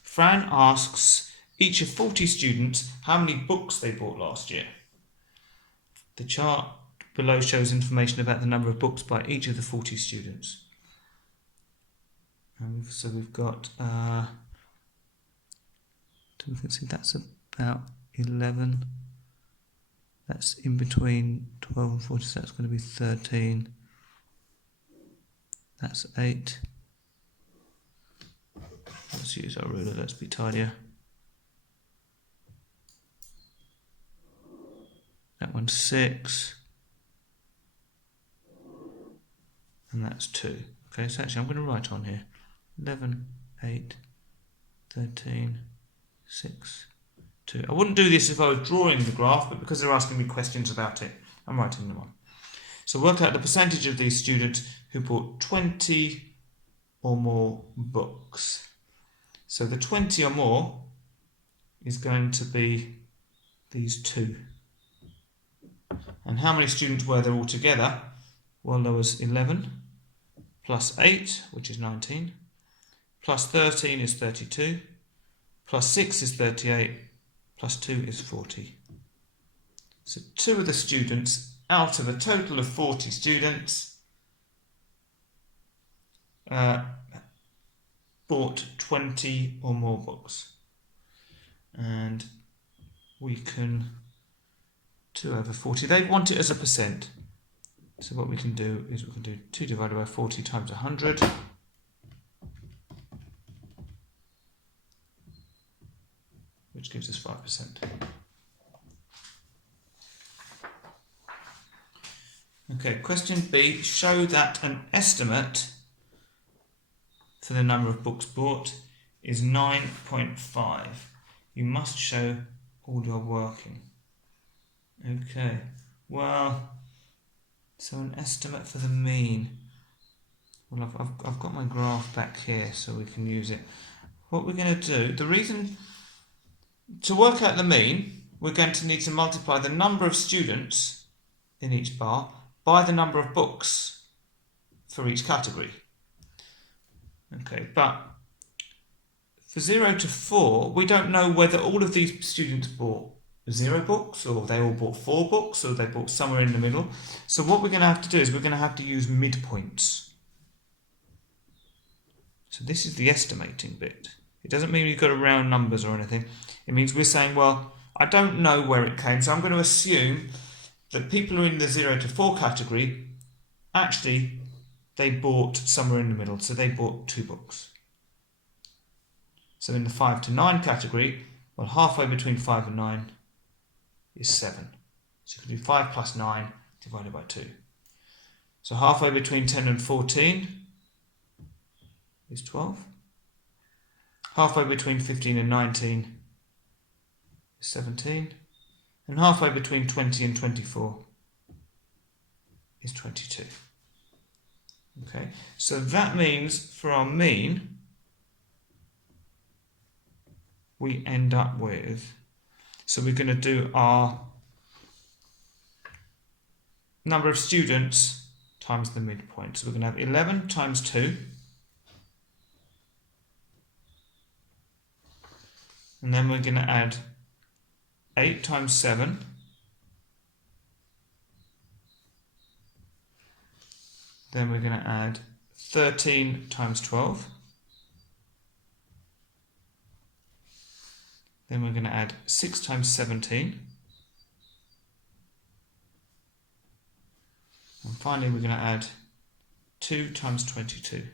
Fran asks each of 40 students how many books they bought last year. The chart below shows information about the number of books by each of the 40 students. So we've got, so we can see that's about 11. That's in between 12 and 40, so that's going to be 13. That's 8. Let's use our ruler, let's be tidier. That one's 6. And that's 2. Okay, so actually I'm going to write on here 11, 8, 13, 6, 2. I wouldn't do this if I was drawing the graph, but because they're asking me questions about it, I'm writing them on. So work out the percentage of these students who bought 20 or more books. So the 20 or more is going to be these 2. And how many students were there altogether? Well, there was 11 plus 8, which is 19, plus 13 is 32, plus 6 is 38, plus 2 is 40. So 2 of the students out of a total of 40 students bought 20 or more books. And we can 2 over 40. They want it as a percent. So what we can do is we can do 2 divided by 40 times 100. Which gives us 5%. Okay, question B. Show that an estimate for the number of books bought is 9.5. You must show all your working. Okay, well, so an estimate for the mean. Well, I've got my graph back here so we can use it. What we're going to do, the reason to work out the mean, we're going to need to multiply the number of students in each bar by the number of books for each category. Okay, but for 0 to 4, we don't know whether all of these students bought 0 books, or they all bought 4 books, or they bought somewhere in the middle. So what we're going to have to do is we're going to have to use midpoints. So this is the estimating bit. It doesn't mean you've got to round numbers or anything. It means we're saying, well, I don't know where it came, so I'm going to assume that people who are in the 0 to 4 category, actually, they bought somewhere in the middle, so they bought 2 books. So in the 5 to 9 category, well, halfway between 5 and 9 is 7. So you can do 5 plus 9 divided by 2. So halfway between 10 and 14 is 12. Halfway between 15 and 19 is 17. And halfway between 20 and 24 is 22. Okay, so that means for our mean, we end up with, so we're going to do our number of students times the midpoint. So we're going to have 11 times 2. And then we're going to add 8 times 7. Then we're going to add 13 times 12. Then we're going to add 6 times 17. And finally we're going to add 2 times 22.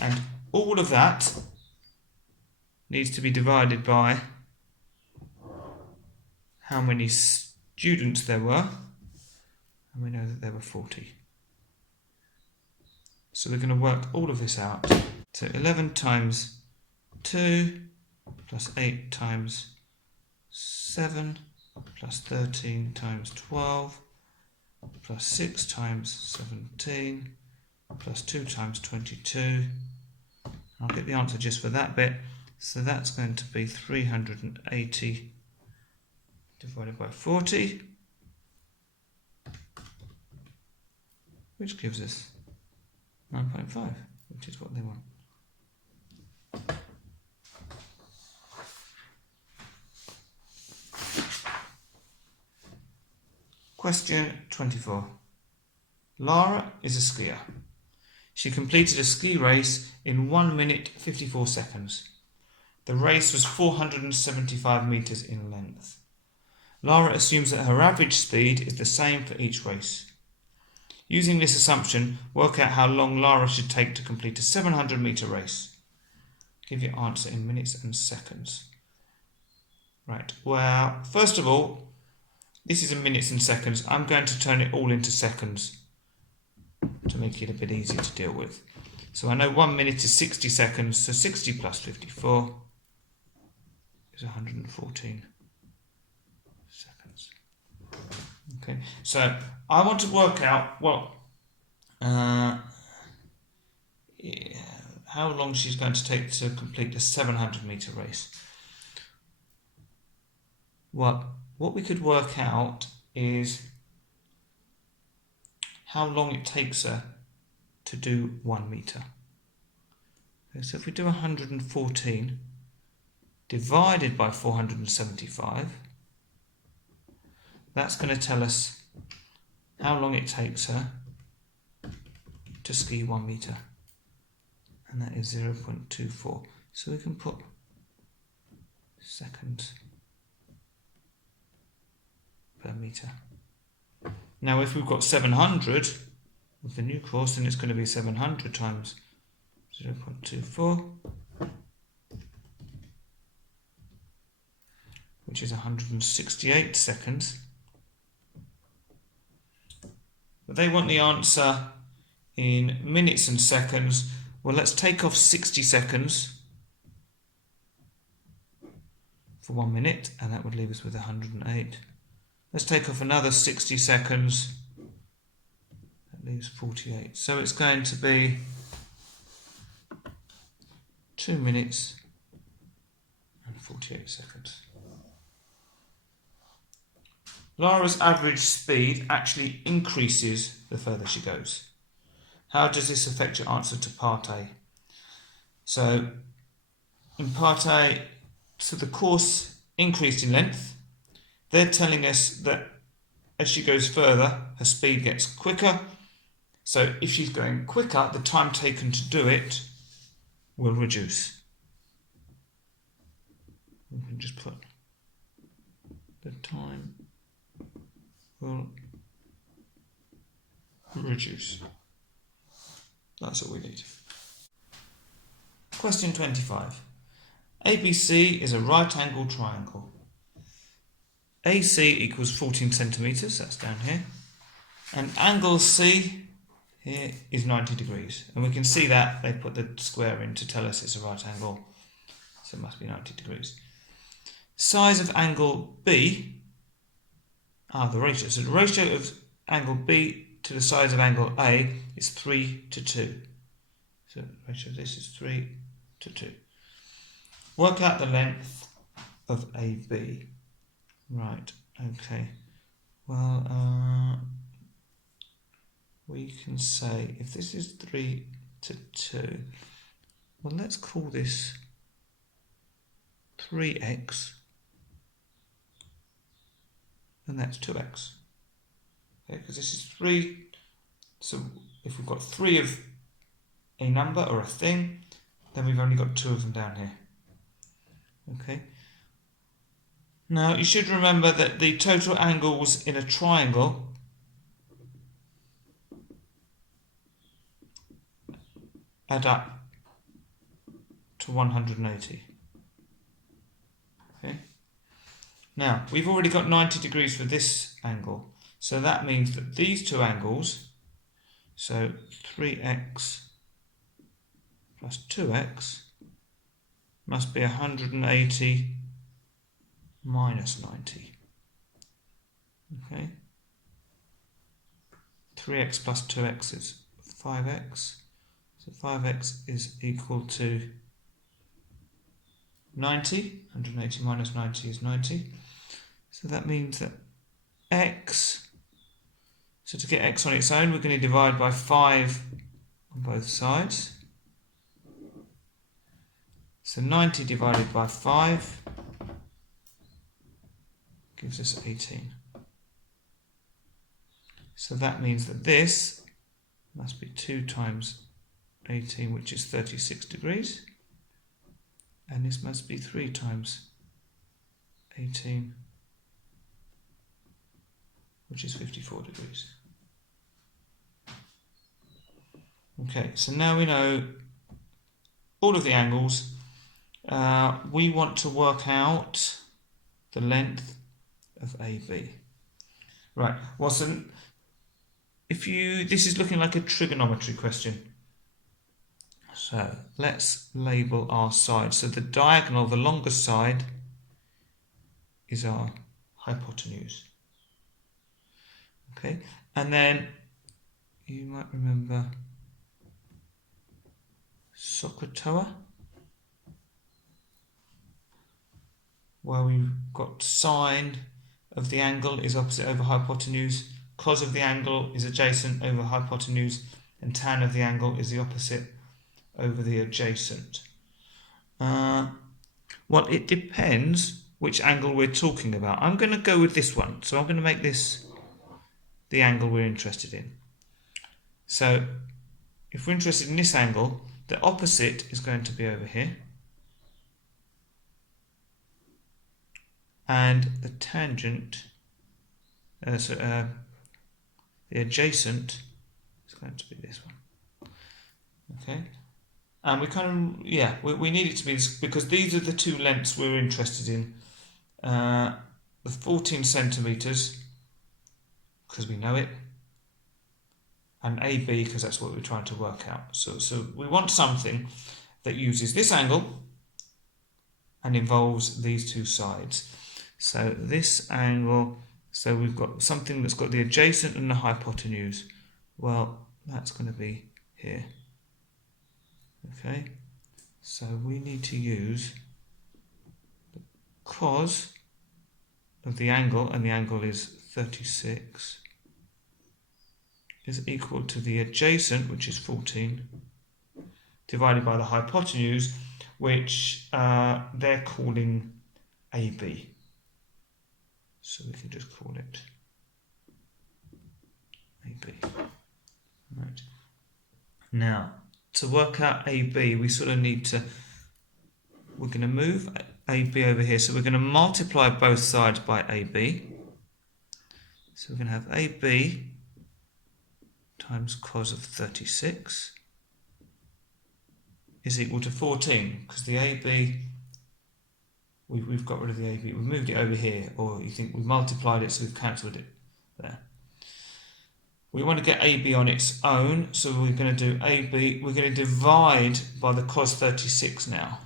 And all of that needs to be divided by how many students there were. And we know that there were 40. So we're going to work all of this out. So 11 times 2 plus 8 times 7 plus 13 times 12 plus 6 times 17 plus 2 times 22. I'll get the answer just for that bit. So that's going to be 380 divided by 40, which gives us 9.5, which is what they want. Question 24. Lara is a skier. She completed a ski race in 1 minute 54 seconds. The race was 475 metres in length. Lara assumes that her average speed is the same for each race. Using this assumption, work out how long Lara should take to complete a 700 metre race. Give your answer in minutes and seconds. Right, well, first of all, this is in minutes and seconds. I'm going to turn it all into seconds to make it a bit easier to deal with. So I know 1 minute is 60 seconds, so 60 plus 54 is 114 seconds. Okay, so I want to work out how long she's going to take to complete the 700 metre race. Well, what we could work out is how long it takes her to do 1 metre. Okay, so if we do 114 divided by 475, that's going to tell us how long it takes her to ski 1 metre. And that is 0.24. So we can put seconds per metre. Now if we've got 700 with the new course, then it's going to be 700 times 0.24, which is 168 seconds. But they want the answer in minutes and seconds. Well, let's take off 60 seconds for 1 minute, and that would leave us with 108. Let's take off another 60 seconds. That leaves 48. So it's going to be 2 minutes and 48 seconds. Lara's average speed actually increases the further she goes. How does this affect your answer to part A? So in part A, so the course increased in length. They're telling us that as she goes further, her speed gets quicker. So if she's going quicker, the time taken to do it will reduce. We can just put the time will reduce. That's all we need. Question 25. ABC is a right-angled triangle. AC equals 14 centimetres, that's down here, and angle C here is 90 degrees. And we can see that they put the square in to tell us it's a right angle so it must be 90 degrees. Size of angle B, the ratio. So the ratio of angle B to the size of angle A is 3 to 2. So the ratio of this is 3 to 2. Work out the length of AB. Right, okay. Well, we can say, if this is 3 to 2, well, let's call this 3x, and that's 2x. Okay, because this is 3, so if we've got 3 of a number or a thing, then we've only got 2 of them down here. Okay. Now, you should remember that the total angles in a triangle add up to 180. Okay. Now, we've already got 90 degrees for this angle, so that means that these two angles, so 3x plus 2x, must be 180 minus 90. Okay. 3x plus 2x is 5x. So 5x is equal to 90. 180 minus 90 is 90. So that means that x, so to get x on its own, we're going to divide by 5 on both sides. So 90 divided by 5 gives us 18. So that means that this must be 2 times 18, which is 36 degrees. And this must be 3 times 18, which is 54 degrees. Okay, so now we know all of the angles. We want to work out the length of AB. Right, well, so this is looking like a trigonometry question. So let's label our side. So the diagonal, the longest side, is our hypotenuse. Okay, and then you might remember SOHCAHTOA, where we've got sine of the angle is opposite over hypotenuse, cos of the angle is adjacent over hypotenuse, and tan of the angle is the opposite over the adjacent. Well, it depends which angle we're talking about. I'm going to go with this one, so I'm going to make this the angle we're interested in. So if we're interested in this angle, the opposite is going to be over here, and the tangent, the adjacent is going to be this one. Okay, and we need it to be this because these are the two lengths we're interested in. The 14 centimeters, because we know it, and AB, because that's what we're trying to work out. So we want something that uses this angle and involves these two sides. So this angle, so we've got something that's got the adjacent and the hypotenuse. Well, that's going to be here. Okay, so we need to use the cos of the angle, and the angle is 36, is equal to the adjacent, which is 14, divided by the hypotenuse, which they're calling AB. So we can just call it AB. Right. Now, to work out AB, we sort of need to, we're going to move AB over here. So we're going to multiply both sides by AB. So we're going to have AB times cos of 36 is equal to 14, because the AB, we've got rid of the AB, we've moved it over here, or you think we've multiplied it, so we've cancelled it there. We want to get AB on its own, so we're going to do AB, we're going to divide by the cos 36 now.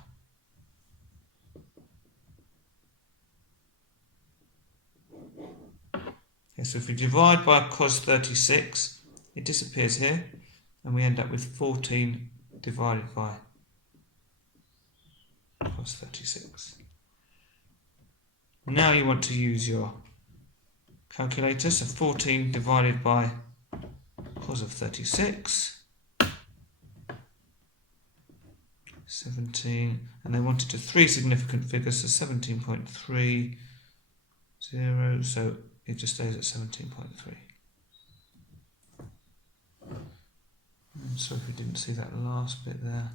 Okay, so if we divide by cos 36, it disappears here, and we end up with 14 divided by cos 36. Now you want to use your calculator, so 14 divided by cos of 36, 17, and they wanted to 3 significant figures, so 17.30, so it just stays at 17.3. Sorry if we didn't see that last bit there.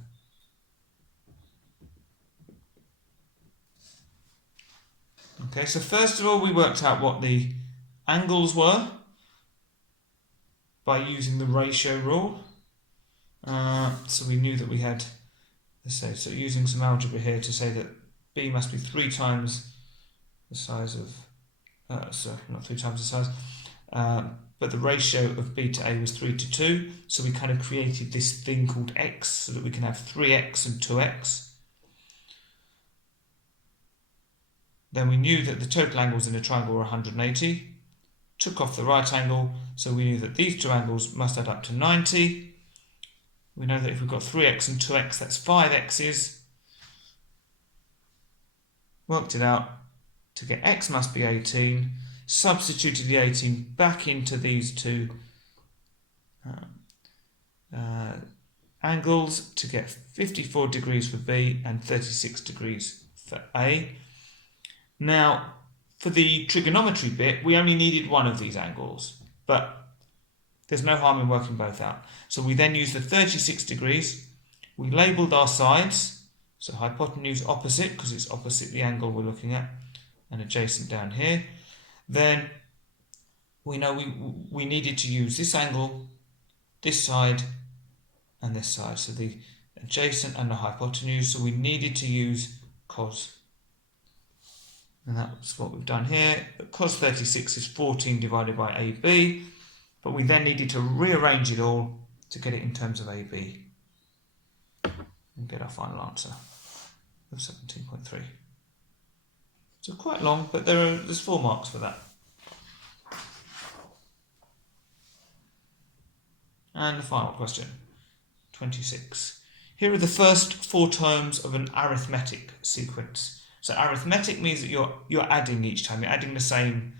Okay, so first of all we worked out what the angles were by using the ratio rule. So we knew that we had, let's say, so using some algebra here to say that B must be 3 times the size of, sorry, not 3 times the size, but the ratio of B to A was 3 to 2, so we kind of created this thing called X so that we can have 3X and 2X. Then we knew that the total angles in a triangle were 180, took off the right angle, so we knew that these two angles must add up to 90. We know that if we've got 3x and 2x, that's 5x's. Worked it out to get x must be 18, substituted the 18 back into these two angles to get 54 degrees for B and 36 degrees for A. Now, for the trigonometry bit, we only needed one of these angles, but there's no harm in working both out. So we then used the 36 degrees, we labelled our sides, so hypotenuse opposite, because it's opposite the angle we're looking at, and adjacent down here. Then we know we needed to use this angle, this side, and this side, so the adjacent and the hypotenuse, so we needed to use cos. And that's what we've done here. But cos 36 is 14 divided by AB, but we then needed to rearrange it all to get it in terms of AB and get our final answer of 17.3. So quite long, but there's 4 marks for that. And the final question, 26. Here are the first 4 terms of an arithmetic sequence. So arithmetic means that you're adding each time, you're adding the same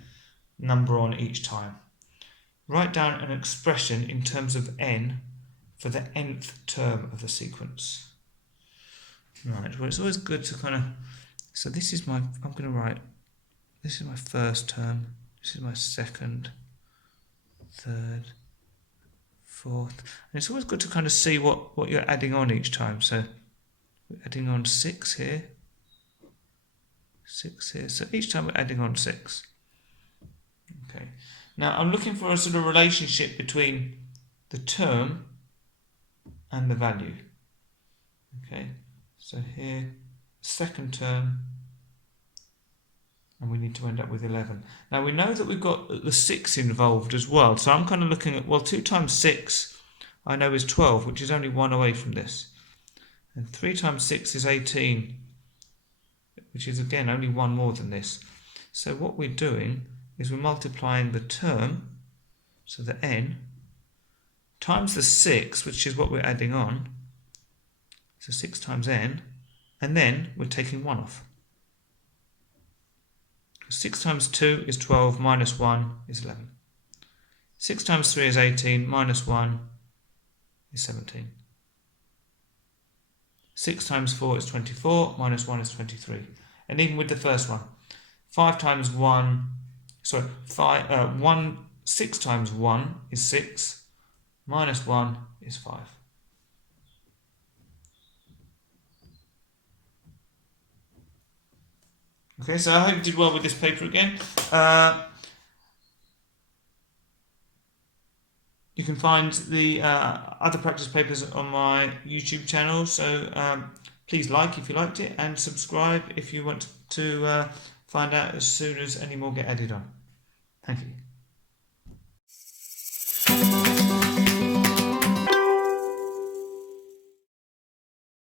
number on each time. Write down an expression in terms of n for the nth term of the sequence. Right, well it's always good to kind of, so this is my, I'm going to write, this is my first term, this is my second, third, fourth, and it's always good to kind of see what you're adding on each time. So we're adding on 6 here, 6 here, so each time we're adding on 6. Okay, now I'm looking for a sort of relationship between the term and the value. Okay, so here, second term, and we need to end up with 11. Now we know that we've got the 6 involved as well, so I'm kind of looking at, well, 2 times 6 I know is 12, which is only 1 away from this, and 3 times 6 is 18, which is again only 1 more than this. So what we're doing is we're multiplying the term, so the n, times the 6, which is what we're adding on, so 6 times n, and then we're taking 1 off. 6 times 2 is 12, minus 1 is 11. 6 times 3 is 18, minus 1 is 17. 6 times 4 is 24, minus 1 is 23. And even with the first one, 5 times 1, sorry, 6 times 1 is 6, minus 1 is 5. Okay, so I hope you did well with this paper again. You can find the other practice papers on my YouTube channel, so please like if you liked it, and subscribe if you want to find out as soon as any more get added on. Thank you.